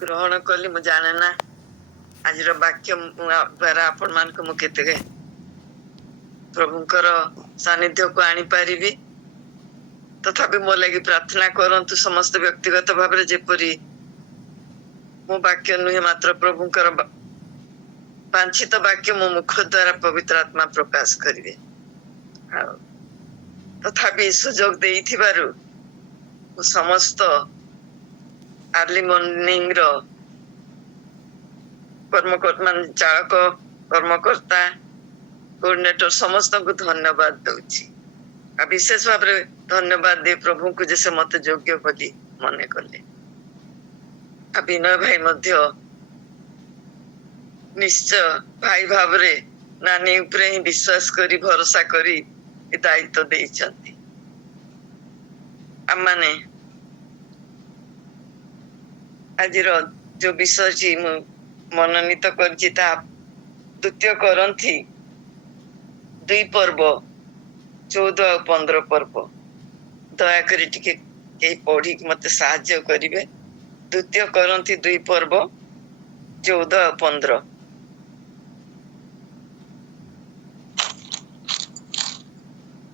ଗ୍ରହଣ କଲି। ମୁଁ ଜାଣେ ନା ଆଜିର ବାକ୍ୟ ଦ୍ୱାରା ଆପଣ ମାନଙ୍କୁ ମୁଁ କେତେ ପ୍ରଭୁଙ୍କର ସାନ୍ନିଧ୍ୟକୁ ଆଣିପାରିବି। ତଥାପି ମୋ ଲାଗି ପ୍ରାର୍ଥନା କରନ୍ତୁ ସମସ୍ତେ ବ୍ୟକ୍ତିଗତ ଭାବରେ, ଯେପରି ମୋ ବାକ୍ୟ ନୁହେଁ ମାତ୍ର ପ୍ରଭୁଙ୍କର ବାଞ୍ଛିତ ବାକ୍ୟ ମୋ ମୁଖ ଦ୍ୱାରା ପବିତ୍ର ଆତ୍ମା ପ୍ରକାଶ କରିବେ। ଆଉ ତଥାପି ସୁଯୋଗ ଦେଇଥିବାରୁ ମୁଁ ସମସ୍ତ ଆର୍ଲି ମର୍ଣ୍ଣିଂ ର ଚାଳକ, କର୍ମକର୍ତ୍ତା, କୋଅର୍ଡିନେଟର ସମସ୍ତଙ୍କୁ ଧନ୍ୟବାଦ ଦଉଛି। ଆଉ ବିଶେଷ ଭାବରେ ଧନ୍ୟବାଦ ଦିଏ ପ୍ରଭୁଙ୍କୁ ଯେ ସେ ମତେ ଯୋଗ୍ୟ ବୋଲି ମନେ କଲେ। ଆଉ ବିନୟ ଭାଇ ମଧ୍ୟ ନିଶ୍ଚୟ ଭାଇ ଭାବରେ ନାନୀ ଉପରେ ହିଁ ବିଶ୍ୱାସ କରି ଭରସା କରି ଏ ଦାୟିତ୍ୱ ଦେଇଛନ୍ତି। ଆମମାନେ ଆଜିର ଯୋଉ ବିଷୟଟି ମୁଁ ମନୋନୀତ କରିଛି ତାହା 2 କରନ୍ଥୀ 2 ପର୍ବ 14 ଆଉ 15 ପର୍ବ। ଦୟାକରି ଟିକେ କେହି ପଢିକି ମତେ ସାହାଯ୍ୟ କରିବେ। 2 କରନ୍ଥୀ 2 ପର୍ବ 14 ଆଉ 15।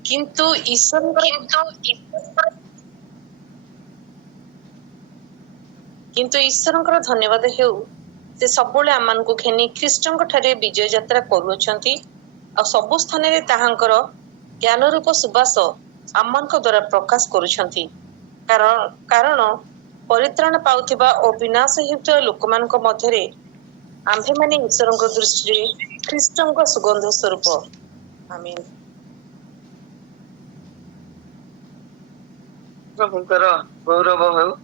କିନ୍ତୁ ଈଶ୍ୱରଙ୍କର ଧନ୍ୟବାଦ ହେଉ, ସେ ସବୁବେଳେ ଆମମାନଙ୍କୁ ଘେନି ଖ୍ରୀଷ୍ଟଙ୍କ ଠାରେ ବିଜୟ ଯାତ୍ରା କରୁଅଛନ୍ତି ଆଉ ସବୁ ସ୍ଥାନରେ ତାହାଙ୍କର ଜ୍ଞାନ ରୂପ ସୁବାସ ଆମମାନଙ୍କ ଦ୍ୱାରା ପ୍ରକାଶ କରୁଛନ୍ତି। କାରଣ ପରିତ୍ରାଣ ପାଉଥିବା ଓ ବିନାଶ ହେଉଥିବା ଲୋକମାନଙ୍କ ମଧ୍ୟରେ ଆମ୍ଭେମାନେ ଈଶ୍ୱରଙ୍କ ଦୃଷ୍ଟିରେ ଖ୍ରୀଷ୍ଟଙ୍କ ସୁଗନ୍ଧ ସ୍ୱରୂପ। ଆମେନ୍। ପ୍ରଭୁଙ୍କର ଗୌରବ ହେଉ।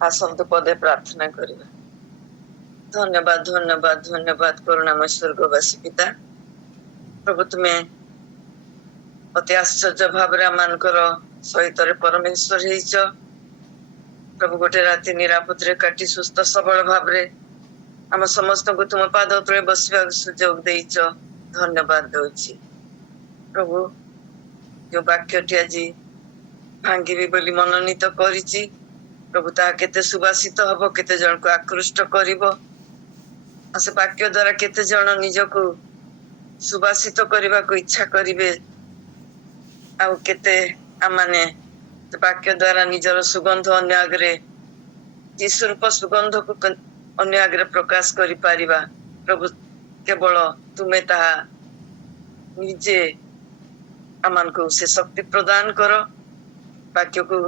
ଆସନ୍ତୁ ପଦେ ପ୍ରାର୍ଥନା କରିବା। ଧନ୍ୟବାଦ ଧନ୍ୟବାଦ ଧନ୍ୟବାଦ କରୁଣାମୟ ସ୍ୱର୍ଗବାସୀ ପିତା। ପ୍ରଭୁ ତୁମେ ଅତି ଆଶ୍ଚର୍ଯ୍ୟ ଭାବରେ ଆମମାନଙ୍କର ସହିତରେ ପରମେଶ୍ୱର ହେଇଛ। ପ୍ରଭୁ ଗୋଟେ ରାତି ନିରାପଦରେ କାଟି ସୁସ୍ଥ ସବଳ ଭାବରେ ଆମ ସମସ୍ତଙ୍କୁ ତୁମ ପାଦ ତଳେ ବସିବାକୁ ସୁଯୋଗ ଦେଇଛ। ଧନ୍ୟବାଦ ଦଉଛି ପ୍ରଭୁ। ଯୋଉ ବାକ୍ୟଟି ଆଜି ଭାଙ୍ଗିବି ବୋଲି ମନୋନୀତ କରିଛି ପ୍ରଭୁ, ତାହା କେତେ ସୁବାସିତ ହବ, କେତେ ଜଣକୁ ଆକୃଷ୍ଟ କରିବ। ଆଉ ସେ ବାକ୍ୟ ଦ୍ୱାରା କେତେ ଜଣ ନିଜକୁ ସୁବାସିତ କରିବାକୁ ଇଚ୍ଛା କରିବେ। ଆଉ କେତେ ଆମମାନେ ବାକ୍ୟ ଦ୍ୱାରା ନିଜର ସୁଗନ୍ଧ ଅନ୍ୟ ଆଗରେ, ଯୀଶୁ ରୂପ ସୁଗନ୍ଧକୁ ଅନ୍ୟ ଆଗରେ ପ୍ରକାଶ କରିପାରିବା। ପ୍ରଭୁ କେବଳ ତୁମେ ତାହା ନିଜେ ଆମମାନଙ୍କୁ ସେ ଶକ୍ତି ପ୍ରଦାନ କର। ବାକ୍ୟକୁ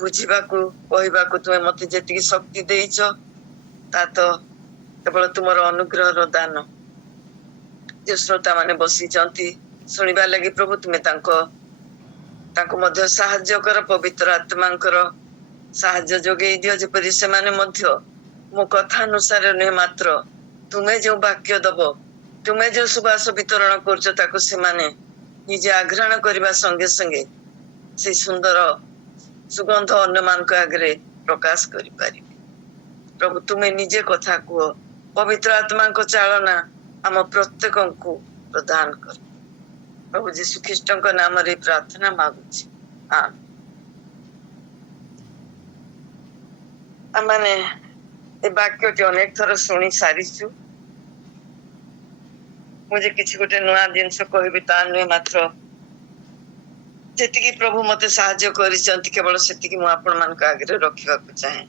ବୁଝିବାକୁ, କହିବାକୁ ତୁମେ ମତେ ଯେତିକି ଶକ୍ତି ଦେଇଛ, ତା ତ କେବଳ ତୁମର ଅନୁଗ୍ରହର ଦାନ। ଯୋଉ ଶ୍ରୋତା ମାନେ ବସିଛନ୍ତି ଶୁଣିବା ଲାଗି ପ୍ରଭୁ, ତୁମେ ତାଙ୍କୁ ମଧ୍ୟ ସାହାଯ୍ୟ କର। ପବିତ୍ର ଆତ୍ମାଙ୍କର ସାହାଯ୍ୟ ଯୋଗେଇ ଦିଅ, ଯେପରି ସେମାନେ ମଧ୍ୟ ମୋ କଥା ଅନୁସାରେ ନୁହେଁ ମାତ୍ର ତୁମେ ଯୋଉ ବାକ୍ୟ ଦବ, ତୁମେ ଯୋଉ ସୁବାସ ବିତରଣ କରୁଛ, ତାକୁ ସେମାନେ ନିଜେ ଆଘ୍ରାଣ କରିବା ସଙ୍ଗେ ସଙ୍ଗେ ସେଇ ସୁନ୍ଦର ସୁଗନ୍ଧ ଅନ୍ୟମାନଙ୍କ ଆଗରେ ପ୍ରକାଶ କରିପାରିବେ। ପ୍ରଭୁ ତୁମେ ନିଜେ କଥା କୁହ। ପବିତ୍ର ଆତ୍ମାଙ୍କ ଚାଳନା ଆମ ପ୍ରତ୍ୟେକଙ୍କୁ ପ୍ରଦାନ କର। ପ୍ରଭୁ ଯୀଶୁ ଖ୍ରୀଷ୍ଟଙ୍କ ନାମରେ ପ୍ରାର୍ଥନା ମାଗୁଛି। ଆମମାନେ ଏ ବାକ୍ୟଟି ଅନେକ ଥର ଶୁଣି ସାରିଛୁ। ମୁଁ ଯେ କିଛି ଗୋଟେ ନୂଆ ଜିନିଷ କହିବି ତା ନୁହେଁ, ମାତ୍ର ଯେତିକି ପ୍ରଭୁ ମତେ ସାହାଯ୍ୟ କରିଛନ୍ତି କେବଳ ସେତିକି ମୁଁ ଆପଣମାନଙ୍କ ଆଗରେ ରଖିବାକୁ ଚାହେଁ।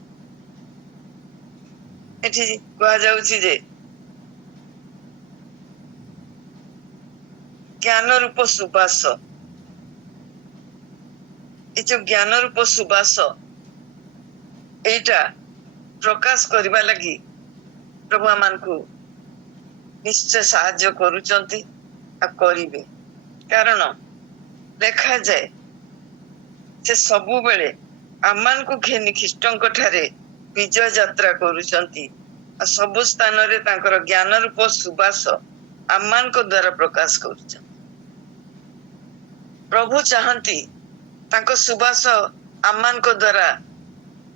ଏଠି କୁହାଯାଉଛି ଯେ ଜ୍ଞାନ ରୂପ ସୁବାସ, ଏ ଯୋଉ ଜ୍ଞାନ ରୂପ ସୁବାସ ଏଇଟା ପ୍ରକାଶ କରିବା ଲାଗି ପ୍ରଭୁ ଆମମାନଙ୍କୁ ନିଶ୍ଚୟ ସାହାଯ୍ୟ କରୁଛନ୍ତି ଆଉ କରିବେ। କାରଣ ଲେଖାଯାଏ ସେ ସବୁବେଳେ ଆମମାନଙ୍କୁ ଘେନି ଖ୍ରୀଷ୍ଟଙ୍କ ଠାରେ ବିଜୟ ଯାତ୍ରା କରୁଛନ୍ତି ଆଉ ସବୁ ସ୍ଥାନରେ ତାଙ୍କର ଜ୍ଞାନ ରୂପ ସୁବାସ ଆମମାନଙ୍କ ଦ୍ୱାରା ପ୍ରକାଶ କରୁଛନ୍ତି। ପ୍ରଭୁ ଚାହାନ୍ତି ତାଙ୍କ ସୁବାସ ଆମମାନଙ୍କ ଦ୍ୱାରା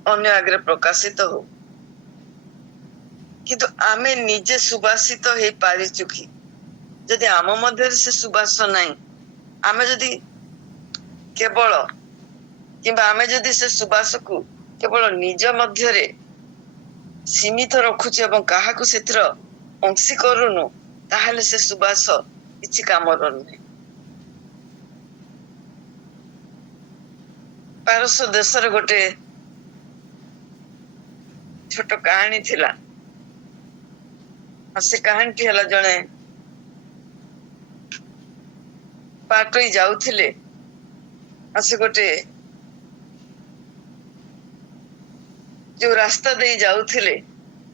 ଅନ୍ୟ ଆଗରେ ପ୍ରକାଶିତ ହଉ। କିନ୍ତୁ ଆମେ ନିଜେ ସୁବାସିତ ହେଇପାରିଛୁ କି? ଯଦି ଆମ ମଧ୍ୟରେ ସେ ସୁବାସ ନାହିଁ, ଆମେ ଯଦି କେବଳ କିମ୍ବା ଆମେ ଯଦି ସେ ସୁବାସକୁ କେବଳ ନିଜ ମଧ୍ୟରେ ସୀମିତ ରଖୁଛୁ ଏବଂ କାହାକୁ ସେଥିର ଅଂଶୀ କରୁନୁ, ତାହେଲେ ସେ ସୁବାସ କିଛି କାମର ନୁହେଁ। ପାରସ୍ୟ ଦେଶରେ ଗୋଟେ ଛୋଟ କାହାଣୀ ଥିଲା। ଆଉ ସେ କାହାଣୀଟି ହେଲା, ଜଣେ ବାଟୋଇ ଯାଉଥିଲେ, ଆଉ ସେ ଗୋଟେ ଯୋଉ ରାସ୍ତା ଦେଇ ଯାଉଥିଲେ,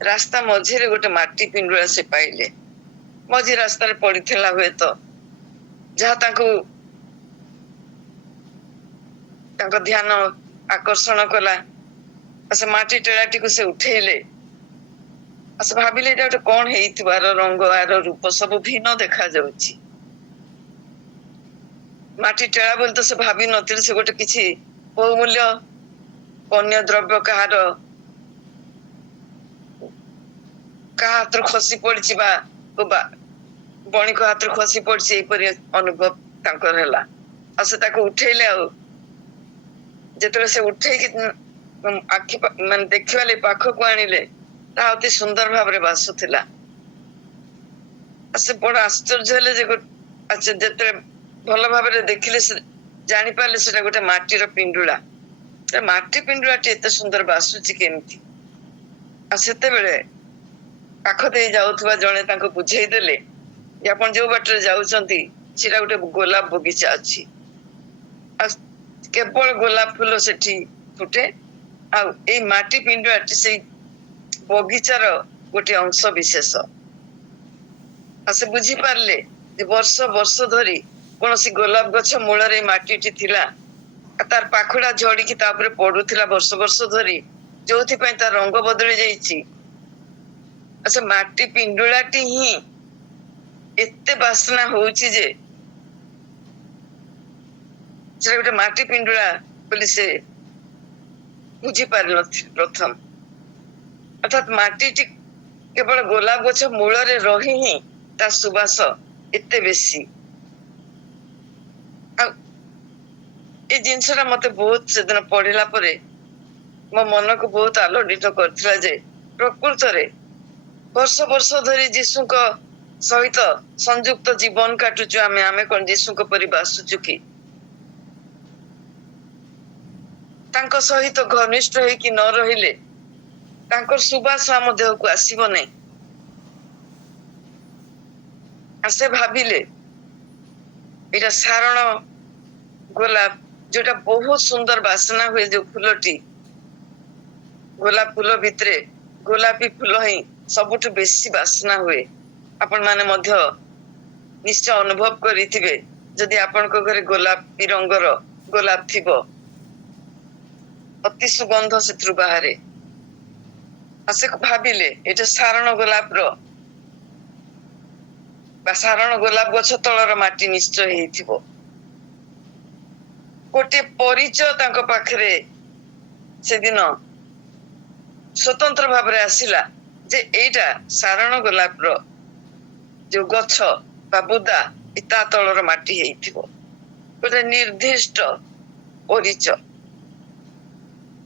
ରାସ୍ତା ମଝିରେ ଗୋଟେ ମାଟି ପିଣ୍ଡୁଳା ସେ ପାଇଲେ। ମଝି ରାସ୍ତାରେ ପଡିଥିଲା ହୁଏତ, ଯାହା ତାଙ୍କ ଧ୍ୟାନ ଆକର୍ଷଣ କଲା। ଆଉ ସେ ମାଟି ଟେଳାଟିକୁ ସେ ଉଠେଇଲେ। ଆଉ ସେ ଭାବିଲେ ଏଇଟା ଗୋଟେ କଣ ହେଇଥିବ, ଆର ରଙ୍ଗ, ଆର ରୂପ ସବୁ ଭିନ୍ନ ଦେଖାଯାଉଛି। ମାଟି ଟେଳା ବୋଲି ତ ସେ ଭାବି ନଥିଲେ, ସେ ଗୋଟେ କିଛି ବହୁମୂଲ୍ୟ ଅନ୍ୟ ଦ୍ରବ୍ୟ କାହା ହାତରୁ ଖସି ପଡିଛି ବା ବଣିକ ହାତରୁ ଖସି ପଡିଛି, ଏପରି ଅନୁଭବ ତାଙ୍କର ହେଲା। ଆଉ ସେ ତାକୁ ଉଠେଇଲେ। ଆଉ ଯେତେବେଳେ ସେ ଉଠେଇକି ଆଖି ମାନେ ଦେଖିବାଲେ ପାଖକୁ ଆଣିଲେ, ତାହା ଅତି ସୁନ୍ଦର ଭାବରେ ବାସୁଥିଲା। ସେ ବଡ ଆଶ୍ଚର୍ଯ୍ୟ ହେଲେ ଯେ ଯେତେବେଳେ ଭଲ ଭାବରେ ଦେଖିଲେ, ସେ ଜାଣିପାରିଲେ ସେଟା ଗୋଟେ ମାଟିର ପିଣ୍ଡୁଳା। ମାଟି ପିଣ୍ଡୁଳାଟି ଏତେ ସୁନ୍ଦର ବାସୁଛି କେମିତି? ଆଉ ସେତେବେଳେ ପାଖ ଦେଇ ଯାଉଥିବା ଜଣେ ତାଙ୍କୁ ବୁଝେଇ ଦେଲେ ଯେ ଆପଣ ଯୋଉ ବାଟରେ ଯାଉଛନ୍ତି ସେଟା ଗୋଟେ ଗୋଲାପ ବଗିଚା ଅଛି। ଆଉ କେବଳ ଗୋଲାପ ଫୁଲ ସେଠି ଫୁଟେ। ଆଉ ଏଇ ମାଟି ପିଣ୍ଡୁଳାଟି ସେଇ ବଗିଚାର ଗୋଟେ ଅଂଶ ବିଶେଷ। ଆଉ ସେ ବୁଝିପାରିଲେ ଯେ ବର୍ଷ ବର୍ଷ ଧରି କୌଣସି ଗୋଲାପ ଗଛ ମୂଳରେ ମାଟିଟି ଥିଲା, ତାର ପାଖୁଡା ଝଡିକି ତାପରେ ପଡୁଥିଲା ବର୍ଷ ବର୍ଷ ଧରି, ଯୋଉଥିପାଇଁ ତାର ରଙ୍ଗ ବଦଳି ଯାଇଛି। ସେ ମାଟି ପିଣ୍ଡୁଳାଟି ହିଁ ଏତେ ବାସ୍ନା ହଉଛି ଯେ ସେଟା ଗୋଟେ ମାଟି ପିଣ୍ଡୁଳା ବୋଲି ସେ ବୁଝିପାରିନଥିଲେ ପ୍ରଥମ। ଅର୍ଥାତ୍ ମାଟିଟି କେବଳ ଗୋଲାପ ଗଛ ମୂଳରେ ରହି ହିଁ ତା ସୁବାସ ଏତେ ବେଶୀ। ଆଉ ଏଇ ଜିନିଷଟା ମତେ ବହୁତ ସେଦିନ ପଢିଲା ପରେ ମୋ ମନକୁ ବହୁତ ଆଲୋଡିତ କରିଥିଲା ଯେ ପ୍ରକୃତରେ ବର୍ଷ ବର୍ଷ ଧରି ଯୀଶୁଙ୍କ ସହିତ ସଂଯୁକ୍ତ ଜୀବନ କାଟୁଛୁ ଆମେ କଣ ଯୀଶୁଙ୍କ ପରି ବାସୁଛୁ କି? ତାଙ୍କ ସହିତ ଘନିଷ୍ଠ ହେଇକି ନ ରହିଲେ ତାଙ୍କର ସୁବାସ ଆମ ଦେହକୁ ଆସିବ ନାହିଁ। ସେ ଭାବିଲେ ଏଇଟା ସାରଣ ଗୋଲାପ, ଯୋଉଟା ବହୁତ ସୁନ୍ଦର ବାସ୍ନା ହୁଏ, ଯୋଉ ଫୁଲଟି, ଗୋଲାପ ଫୁଲ ଭିତରେ ଗୋଲାପୀ ଫୁଲ ହିଁ ସବୁଠୁ ବେଶୀ ବାସ୍ନା ହୁଏ। ଆପଣ ମାନେ ମଧ୍ୟ ନିଶ୍ଚୟ ଅନୁଭବ କରିଥିବେ, ଯଦି ଆପଣଙ୍କ ଘରେ ଗୋଲାପୀ ରଙ୍ଗର ଗୋଲାପ ଥିବ, ଅତି ସୁଗନ୍ଧ ସେଥିରୁ ବାହାରେ। ଆଉ ସେ ଭାବିଲେ ଏଇଟା ସାରଣ ଗୋଲାପର ବା ସାରଣ ଗୋଲାପ ଗଛ ତଳର ମାଟି ନିଶ୍ଚୟ ହେଇଥିବ। ଗୋଟିଏ ପରିଚୟ ତାଙ୍କ ପାଖରେ ସେଦିନ ସ୍ୱତନ୍ତ୍ର ଭାବରେ ଆସିଲା ଯେ ଏଇଟା ସାରଣ ଗୋଲାପର ଯୋଉ ଗଛ ବା ବୁଦା, ତା ତଳର ମାଟି ହେଇଥିବ। ଗୋଟେ ନିର୍ଦ୍ଦିଷ୍ଟ ପରିଚୟ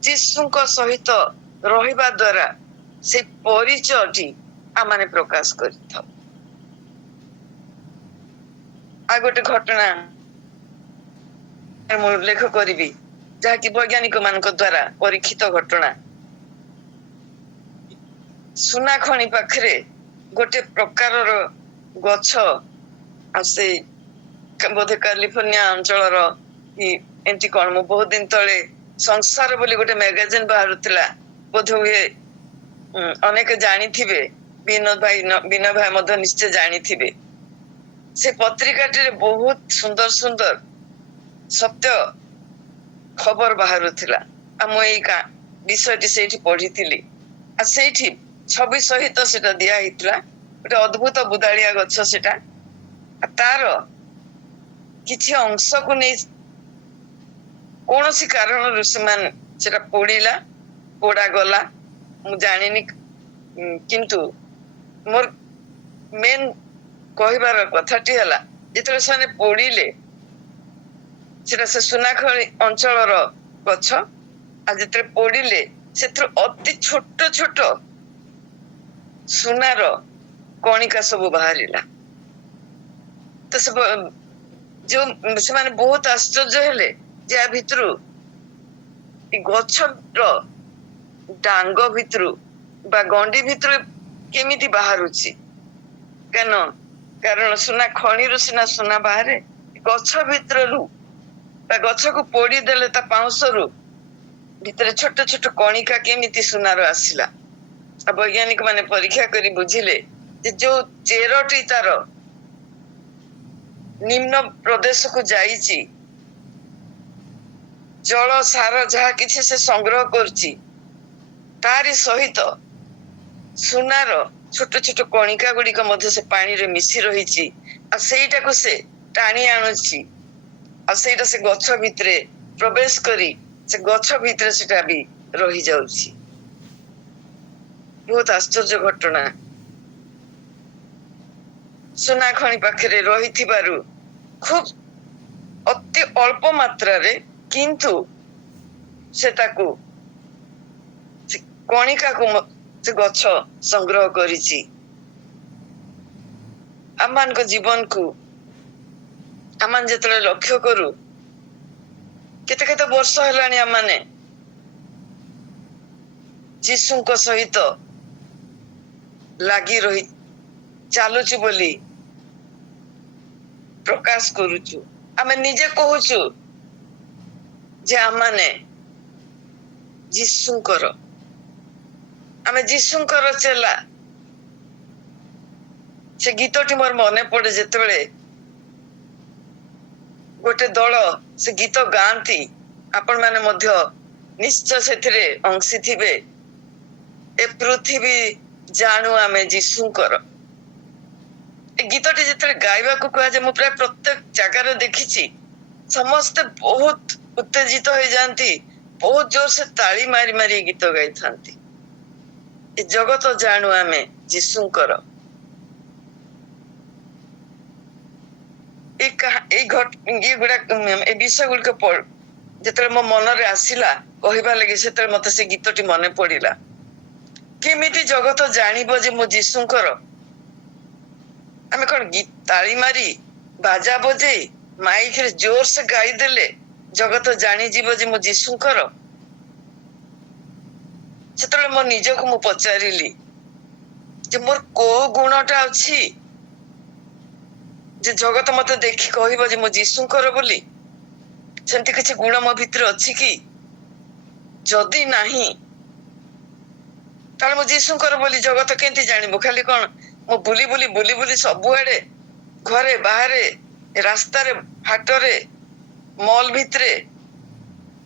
ଯୀଶୁଙ୍କ ସହିତ ରହିବା ଦ୍ୱାରା ସେ ପରିଚୟଟି ଆମେ ପ୍ରକାଶ କରିଥାଉ। ଆଉ ଗୋଟେ ଘଟଣା ମୁଁ ଉଲ୍ଲେଖ କରିବି, ଯାହାକି ବୈଜ୍ଞାନିକ ମାନଙ୍କ ଦ୍ୱାରା ପରୀକ୍ଷିତ ଘଟଣା। ସୁନା ଖଣି ପାଖରେ ଗୋଟେ ପ୍ରକାରର ଗଛ, ଆଉ ସେ ବୋଧେ କାଲିଫର୍ଣ୍ଣିଆ ଅଞ୍ଚଳର ଏମିତି କଣ, ମୁଁ ବହୁତ ଦିନ ତଳେ ସଂସାର ବୋଲି ଗୋଟେ ମ୍ୟାଗାଜିନ ବାହାରୁଥିଲା, ବୋଧ ହୁଏ ଅନେକ ଜାଣିଥିବେ, ବିନୟ ଭାଇ ମଧ୍ୟ ନିଶ୍ଚୟ ଜାଣିଥିବେ। ସେ ପତ୍ରିକାଟିରେ ବହୁତ ସୁନ୍ଦର ସୁନ୍ଦର ସତ୍ୟ ଖବର ବାହାରୁଥିଲା। ଆଉ ମୁଁ ଏଇ ବିଷୟଟି ସେଇଠି ପଢିଥିଲି। ଆଉ ସେଇଠି ଛବି ସହିତ ସେଟା ଦିଆ ହେଇଥିଲା, ଗୋଟେ ଅଦ୍ଭୁତ ବୁଦାଳିଆ ଗଛ ସେଟା। ତାର କିଛି ଅଂଶକୁ ନେଇ କୌଣସି କାରଣରୁ ସେମାନେ ସେଟା ପୋଡା ଗଲା, ମୁଁ ଜାଣିନି। କିନ୍ତୁ ମୋର ମେନ୍ କହିବାର କଥାଟି ହେଲା, ଯେତେବେଳେ ସେମାନେ ପୋଡିଲେ ସେଟା ସେ ସୁନାଖଣି ଅଞ୍ଚଳର ଗଛ ଆଉ ଯେତେବେଳେ ପୋଡିଲେ ସେଥିରୁ ଅତି ଛୋଟ ଛୋଟ ସୁନାର କଣିକା ସବୁ ବାହାରିଲା। ତ ଯୋଉ ସେମାନେ ବହୁତ ଆଶ୍ଚର୍ଯ୍ୟ ହେଲେ ଯେ ୟା ଭିତରୁ ଏ ଗଛର ଡାଙ୍ଗ ଭିତରୁ ବା ଗଣ୍ଡି ଭିତରୁ କେମିତି ବାହାରୁଛି। କାରଣ ସୁନା ଖଣିରୁ ସିନା ସୁନା ବାହାରେ, ଗଛ ଭିତରରୁ ବା ଗଛକୁ ପୋଡି ଦେଲେ ତା ପାଉଁଶରୁ ଭିତରେ ଛୋଟ ଛୋଟ କଣିକା କେମିତି ସୁନାର ଆସିଲା। ଆଉ ବୈଜ୍ଞାନିକ ମାନେ ପରୀକ୍ଷା କରି ବୁଝିଲେ ଯେ ଯୋଉ ଚେରଟି ତାର ନିମ୍ନ ପ୍ରଦେଶକୁ ଯାଇଛି, ଜଳ ସାର ଯାହା କିଛି ସେ ସଂଗ୍ରହ କରୁଛି, ତାରି ସହିତ ସୁନାର ଛୋଟ ଛୋଟ କଣିକା ଗୁଡିକ ମଧ୍ୟ ସେ ପାଣିରେ ମିଶି ରହିଛି। ଆଉ ସେଇଟାକୁ ସେ ଟାଣି ଆଣୁଛି, ଆଉ ସେଇଟା ସେ ଗଛ ଭିତରେ ପ୍ରବେଶ କରି ସେ ଗଛ ଭିତରେ ସେଟା ବି ରହିଯାଉଛି। ବହୁତ ଆଶ୍ଚର୍ଯ୍ୟ ଘଟଣା। ସୁନା ଖଣି ପାଖରେ ରହିଥିବାରୁ ଖୁବ ଅତି ଅଳ୍ପ ମାତ୍ରାରେ କିନ୍ତୁ ସେ ତାକୁ କଣିକାକୁ ସେ ଗଛ ସଂଗ୍ରହ କରିଛି। ଆମମାନଙ୍କ ଜୀବନକୁ ଆମମାନେ ଯେତେବେଳେ ଲକ୍ଷ୍ୟ କରୁ, କେତେ କେତେ ବର୍ଷ ହେଲାଣି ଆମମାନେ ଯୀଶୁଙ୍କ ସହିତ ଲାଗି ରହି ଚାଲୁଛୁ ବୋଲି ପ୍ରକାଶ କରୁଛୁ। ଆମେ ନିଜେ କହୁଛୁ ଯେ ଆମମାନେ ଯୀଶୁଙ୍କର, ଆମେ ଯୀଶୁଙ୍କର ଚେଲା। ସେ ଗୀତଟି ମୋର ମନେ ପଡେ, ଯେତେବେଳେ ଗୋଟେ ଦଳ ସେ ଗୀତ ଗାଆନ୍ତି, ଆପଣ ମାନେ ମଧ୍ୟ ନିଶ୍ଚୟ ସେଥିରେ ଅଂଶୀ ଥିବେ। ଏ ପୃଥିବୀ ଜାଣୁ ଆମେ ଯୀଶୁଙ୍କର। ଏ ଗୀତଟି ଯେତେବେଳେ ଗାଇବାକୁ କୁହାଯାଏ, ମୁଁ ପ୍ରାୟ ପ୍ରତ୍ୟେକ ଜାଗାରେ ଦେଖିଛି ସମସ୍ତେ ବହୁତ ଉତ୍ତେଜିତ ହେଇଯାଆନ୍ତି, ବହୁତ ଜୋର ସେ ତାଳି ମାରି ମାରି ଗୀତ ଗାଇଥାନ୍ତି। ଏ ଜଗତ ଜାଣୁ ଆମେ ଯୀଶୁଙ୍କର। ଏ ବିଷୟ ଗୁଡିକ ଯେତେବେଳେ ମୋ ମନରେ ଆସିଲା କହିବା ଲାଗି, ସେତେବେଳେ ମତେ ସେ ଗୀତଟି ମନେ ପଡିଲା। କେମିତି ଜଗତ ଜାଣିବ ଯେ ମୁଁ ଯୀଶୁଙ୍କର? ଆମେ କଣ ତାଳି ମାରି, ବାଜା ବଜେଇ, ମାଇକରେ ଜୋରସେ ଗାଇଦେଲେ ଜଗତ ଜାଣିଯିବ ଯେ ମୁଁ ଯୀଶୁଙ୍କର? ସେତେବେଳେ ମୋ ନିଜକୁ ମୁଁ ପଚାରିଲି ଯେ ମୋର କୋଉ ଗୁଣଟା ଅଛି ଯେ ଜଗତ ମତେ ଦେଖି କହିବ ଯେ ମୁଁ ଯୀଶୁଙ୍କର ବୋଲି? ସେମିତି କିଛି ଗୁଣ ମୋ ଭିତରେ ଅଛି କି? ଯଦି ନାହିଁ, ତାହେଲେ ମୁଁ ଯୀଶୁଙ୍କର ବୋଲି ଜଗତ କେମିତି ଜାଣିବ? ଖାଲି କଣ ମୁଁ ବୁଲି ବୁଲି ସବୁଆଡେ, ଘରେ ବାହାରେ, ରାସ୍ତାରେ, ହାଟରେ, ମଲ ଭିତରେ,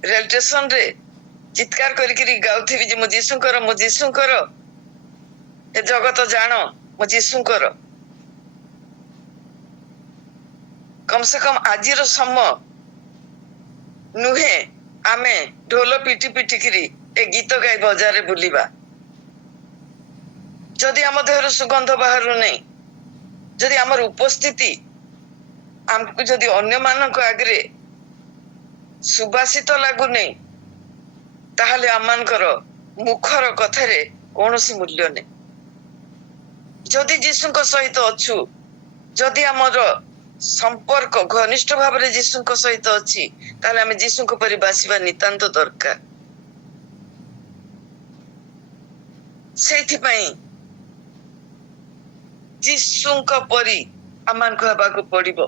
ରେଳ ଷ୍ଟେସନରେ ଚିତ୍କାର କରିକିରି ଗାଉଥିବି ଯେ ମୁଁ ଯୀଶୁଙ୍କର, ମୁଁ ଯୀଶୁଙ୍କର, ଏ ଜଗତ ଜାଣ ମୁଁ ଯୀଶୁଙ୍କର। କମ ସେ କମ ଆଜିର ସମୟ ନୁହେଁ ଆମେ ଢୋଲ ପିଟି ପିଟିକିରି ଏ ଗୀତ ଗାଇ ବଜାରରେ ବୁଲିବା। ଯଦି ଆମ ଦେହରୁ ସୁଗନ୍ଧ ବାହାରୁନି, ଯଦି ଆମର ଉପସ୍ଥିତି ଆମକୁ ଯଦି ଅନ୍ୟମାନଙ୍କ ଆଗରେ ସୁବାସିତ ଲାଗୁନି, ତାହେଲେ ଆମମାନଙ୍କର ମୁଖର କଥାରେ କୌଣସି ମୂଲ୍ୟ ନାହିଁ। ଯଦି ଯୀଶୁଙ୍କ ସହିତ ଅଛୁ, ଯଦି ଆମର ସମ୍ପର୍କ ଘନିଷ୍ଠ ଭାବରେ ଯୀଶୁଙ୍କ ସହିତ ଅଛି, ତାହେଲେ ଆମେ ଯୀଶୁଙ୍କ ପରି ବାସିବା ନିତାନ୍ତ ଦରକାର। ସେଇଥିପାଇଁ ଯୀଶୁଙ୍କ ପରି ଆମମାନଙ୍କୁ ହେବାକୁ ପଡିବ।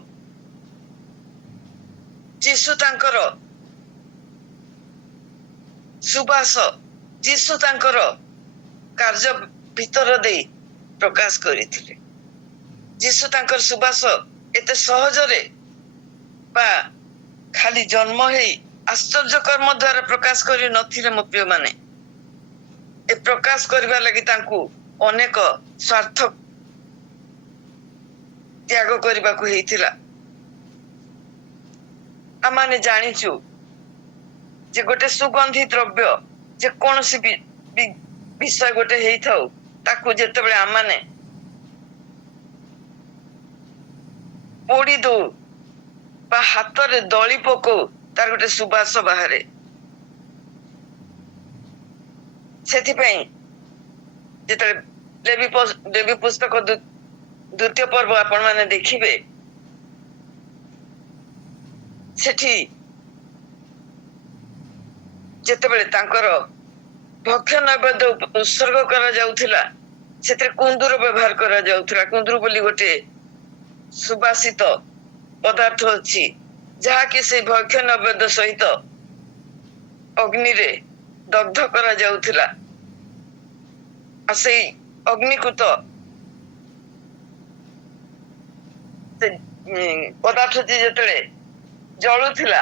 ଯୀଶୁ ତାଙ୍କର ସୁବାସ, ଯୀଶୁ ତାଙ୍କର କାର୍ଯ୍ୟ ଭିତର ଦେଇ ପ୍ରକାଶ କରିଥିଲେ। ଯୀଶୁ ତାଙ୍କର ସୁବାସ ଏତେ ସହଜରେ ବା ଖାଲି ଜନ୍ମ ହେଇ ଆଶ୍ଚର୍ଯ୍ୟ କର୍ମ ଦ୍ୱାରା ପ୍ରକାଶ କରି ନଥିଲେ। ମୋ ପ୍ରିୟ ମାନେ, ଏ ପ୍ରକାଶ କରିବା ଲାଗି ତାଙ୍କୁ ଅନେକ ସ୍ୱାର୍ଥ ତ୍ୟାଗ କରିବାକୁ ହେଇଥିଲା। ଆମମାନେ ଜାଣିଛୁ ଯେ ଗୋଟେ ସୁଗନ୍ଧି ଦ୍ରବ୍ୟ, ଯେକୌଣସି ବିଷୟ ଗୋଟେ ହେଇଥାଉ, ତାକୁ ଯେତେବେଳେ ଆମମାନେ ପୋଡି ଦଉ ବା ହାତରେ ଦଳି ପକଉ, ତାର ଗୋଟେ ସୁବାସ ବାହାରେ। ସେଥିପାଇଁ ଯେତେବେଳେ ଲେବି ପୁସ୍ତକ ଦ୍ୱିତୀୟ ପର୍ବ ଆପଣ ମାନେ ଦେଖିବେ, ସେଠି ଯେତେବେଳେ ତାଙ୍କର ଭକ୍ଷ୍ୟ ନୈବେଦ୍ୟ ଉତ୍ସର୍ଗ କରାଯାଉଥିଲା, ସେଥିରେ କୁନ୍ଦୁର ବ୍ୟବହାର କରାଯାଉଥିଲା। କୁନ୍ଦୁର ବୋଲି ଗୋଟେ ସୁବାସିତ ପଦାର୍ଥ ଅଛି, ଯାହାକି ସେଇ ଭକ୍ଷ୍ୟ ନୈବେଦ୍ୟ ସହିତ ଅଗ୍ନିରେ ଦଗ୍ଧ କରାଯାଉଥିଲା। ଆଉ ସେଇ ଅଗ୍ନିକୃତ ସେ ପଦାର୍ଥଟି ଯେତେବେଳେ ଜଳୁଥିଲା,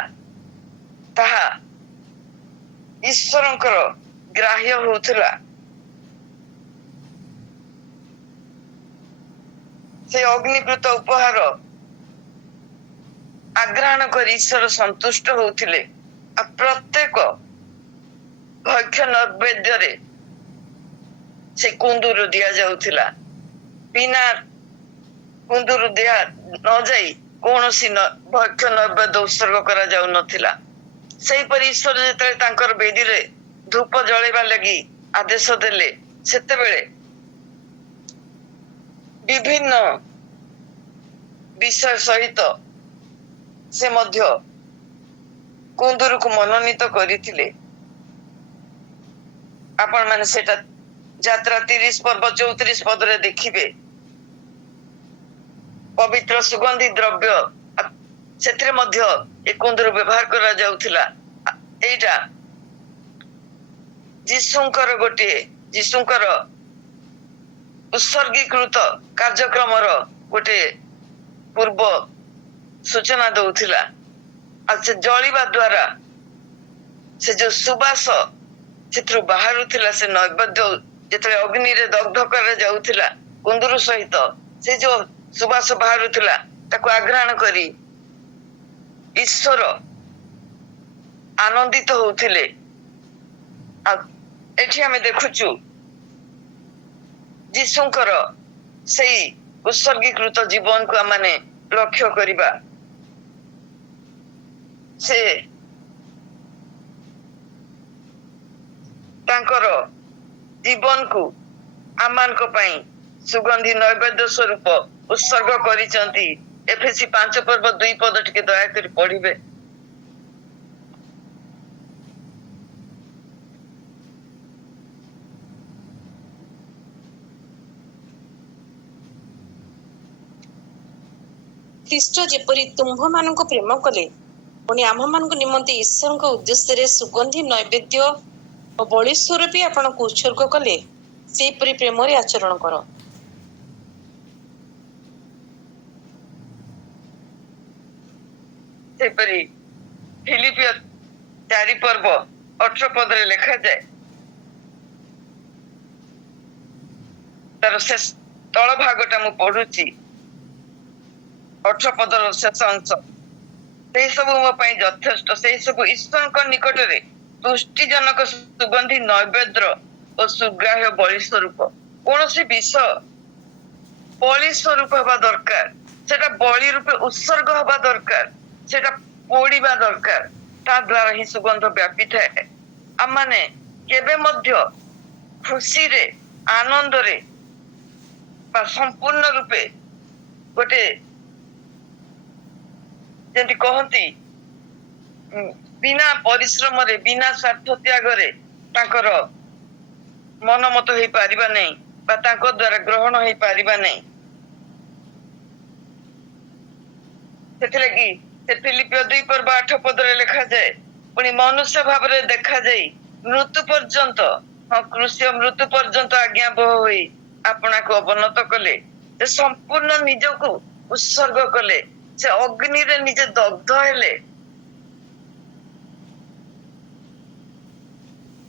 ତାହା ଈଶ୍ୱରଙ୍କର ଗ୍ରାହ୍ୟ ହଉଥିଲା। ସେ ଅଗ୍ନିକୃତ ଉପହାର ଆଗ୍ରହଣ କରି ଈଶ୍ୱର ସନ୍ତୁଷ୍ଟ ହଉଥିଲେ। ଆଉ ପ୍ରତ୍ୟେକ ଭକ୍ଷ୍ୟ ନୈବେଦ୍ୟରେ ସେ କୁନ୍ଦୁରୁ ଦିଆଯାଉଥିଲା। ବିନା କୁନ୍ଦୁରୁ ଦିଆ ନ ଯାଇ କୌଣସି ଭକ୍ଷ୍ୟ ନୈବେଦ୍ୟ ଉତ୍ସର୍ଗ କରାଯାଉନଥିଲା। ସେହିପରି ଈଶ୍ୱର ଯେତେବେଳେ ତାଙ୍କର ବେଦୀରେ ଧୂପ ଜଳେଇବା ଲାଗି ଆଦେଶ ଦେଲେ, ସେତେବେଳେ ବିଭିନ୍ନ ବିଷୟ ସହିତ ସେ ମଧ୍ୟ କୁନ୍ଦୁରୁକୁ ମନୋନୀତ କରିଥିଲେ। ଆପଣ ମାନେ ସେଟା ଯାତ୍ରା 30 ପର୍ବ 34 ପଦରେ ଦେଖିବେ। ପବିତ୍ର ସୁଗନ୍ଧି ଦ୍ରବ୍ୟ ସେଥିରେ ମଧ୍ୟ ଏ କୁନ୍ଦୁରୁ ବ୍ୟବହାର କରାଯାଉଥିଲା। ଏଇଟା ଯୀଶୁଙ୍କର ଉତ୍ସର୍ଗୀକୃତ କାର୍ଯ୍ୟକ୍ରମର ଗୋଟେ ପୂର୍ବ ସୂଚନା ଦଉଥିଲା। ଆଉ ସେ ଜଳିବା ଦ୍ୱାରା ସେ ଯୋଉ ସୁବାସ ସେଥିରୁ ବାହାରୁଥିଲା, ସେ ନୈବେଦ୍ୟ ଯେତେବେଳେ ଅଗ୍ନିରେ ଦଗ୍ଧ କରାଯାଉଥିଲା କୁନ୍ଦୁରୁ ସହିତ, ସେ ଯୋଉ ସୁବାସ ବାହାରୁଥିଲା, ତାକୁ ଆଘ୍ରାଣ କରି ଈଶ୍ୱର ଆନନ୍ଦିତ ହଉଥିଲେ। ଆଉ ଏଠି ଆମେ ଦେଖୁଛୁ ଯୀଶୁଙ୍କର ସେଇ ଉତ୍ସର୍ଗୀକୃତ ଜୀବନକୁ ଆମେ ଲକ୍ଷ୍ୟ କରିବା। ସେ ତାଙ୍କର ଜୀବନକୁ ଆମମାନଙ୍କ ପାଇଁ ସୁଗନ୍ଧି ନୈବେଦ୍ୟ ସ୍ୱରୂପ ଉତ୍ସର୍ଗ କରିଛନ୍ତି। ଏଫେସୀ 5 ପର୍ବ 2 ପଦ ଟିକେ ଦୟାକରି ପଢିବେ। ଖ୍ରୀଷ୍ଟ ଯେପରି ତୁମ୍ଭମାନଙ୍କୁ ପ୍ରେମ କଲେ, ପୁଣି ଆମମାନଙ୍କ ନିମନ୍ତେ ଈଶ୍ୱରଙ୍କ ଉଦ୍ଦେଶ୍ୟରେ ସୁଗନ୍ଧି ନୈବେଦ୍ୟ ଓ ବଳି ସ୍ୱରୂପୀ ଆପଣଙ୍କୁ ଉତ୍ସର୍ଗ କଲେ, ସେହିପରି ପ୍ରେମରେ ଆଚରଣ କର। ସେପରି ଫିଲିପିଓ 4 ପର୍ବ 18 ପଦରେ ଲେଖାଯାଏ, ତାର ଶେଷ ତଳ ଭାଗଟା ମୁଁ ପଢୁଛି, 18 ପଦର ଶେଷ ଅଂଶ। ସେଇ ସବୁ ମୋ ପାଇଁ ଯଥେଷ୍ଟ, ସେଇ ସବୁ ଈଶ୍ୱରଙ୍କ ନିକଟରେ ତୁଷ୍ଟିଜନକ ସୁଗନ୍ଧି ନୈବେଦ୍ୟ ଓ ସୁଗ୍ରାହ୍ୟ ବଳି ସ୍ୱରୂପ। କୌଣସି ବିଷୟ ବଳି ସ୍ୱରୂପ ହେବା ଦରକାର, ସେଟା ବଳି ରୂପେ ଉତ୍ସର୍ଗ ହେବା ଦରକାର, ସେଟା ପୋଡିବା ଦରକାର। ତା ଦ୍ୱାରା ହିଁ ସୁଗନ୍ଧ ବ୍ୟାପିଥାଏ। ଆମମାନେ କେବେ ମଧ୍ୟ ଖୁସିରେ ଆନନ୍ଦରେ ବା ସମ୍ପୂର୍ଣ୍ଣ ରୂପେ ଗୋଟେ ଯେମିତି କହନ୍ତି ବିନା ପରିଶ୍ରମରେ ବିନା ସ୍ୱାର୍ଥ ତ୍ୟାଗରେ ତାଙ୍କର ମନ ମତ ହେଇପାରିବା ନାହିଁ ବା ତାଙ୍କ ଦ୍ୱାରା ଗ୍ରହଣ ହେଇପାରିବା ନାହିଁ। ସେଥିଲାଗି ସେ ଫିଲିପିଓ 2 ପର୍ବ 8 ପଦରେ ଲେଖାଯାଏ, ପୁଣି ମନୁଷ୍ୟ ଭାବରେ ଦେଖାଯାଇ ମୃତ୍ୟୁ ପର୍ଯ୍ୟନ୍ତ, କୃଷ୍ୟ ମୃତ୍ୟୁ ପର୍ଯ୍ୟନ୍ତ ଆଜ୍ଞାବହ ହୋଇ ଆପଣାକୁ ଅବନତ କଲେ। ସେ ସମ୍ପୂର୍ଣ୍ଣ ନିଜକୁ ଉତ୍ସର୍ଗ କଲେ, ସେ ଅଗ୍ନିରେ ନିଜେ ଦଗ୍ଧ ହେଲେ।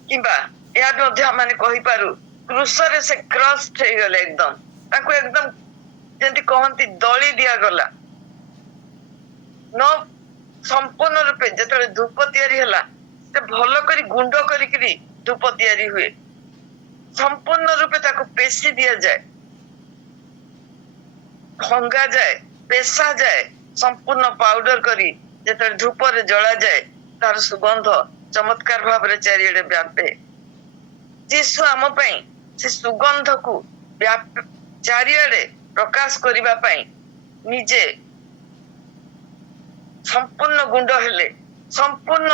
କିମ୍ବା ଏହା ମଧ୍ୟ ଆମେ କହିପାରୁ, କ୍ରୁଶରେ ସେ କ୍ରଷ୍ଟ ହେଇଗଲେ, ଏକଦମ ତାଙ୍କୁ ଏକଦମ ଯେମିତି କହନ୍ତି ଦଳି ଦିଆଗଲା। ସମ୍ପୂର୍ଣ୍ଣ ରୂପେ ଯେତେବେଳେ ଧୂପ ତିଆରି ହେଲା, ସେ ଭଲ କରି ଗୁଣ୍ଡ କରିକିରି ଧୂପ ତିଆରି ହୁଏ। ସମ୍ପୂର୍ଣ୍ଣ ରୂପେ ତାକୁ ପେଶି ଦିଆଯାଏ, ଭଙ୍ଗାଯାଏ, ପେଶାଯାଏ, ସମ୍ପୂର୍ଣ୍ଣ ପାଉଡର କରି ଯେତେବେଳେ ଧୂପରେ ଜଳାଯାଏ, ତାର ସୁଗନ୍ଧ ଚମତ୍କାର ଭାବରେ ଚାରିଆଡେ ବ୍ୟାପେ। ଯୀଶୁ ଆମ ପାଇଁ ସେ ସୁଗନ୍ଧକୁ ଚାରିଆଡେ ପ୍ରକାଶ କରିବା ପାଇଁ ନିଜେ ସମ୍ପୂର୍ଣ୍ଣ ଗୁଣ୍ଡ ହେଲେ, ସମ୍ପୂର୍ଣ୍ଣ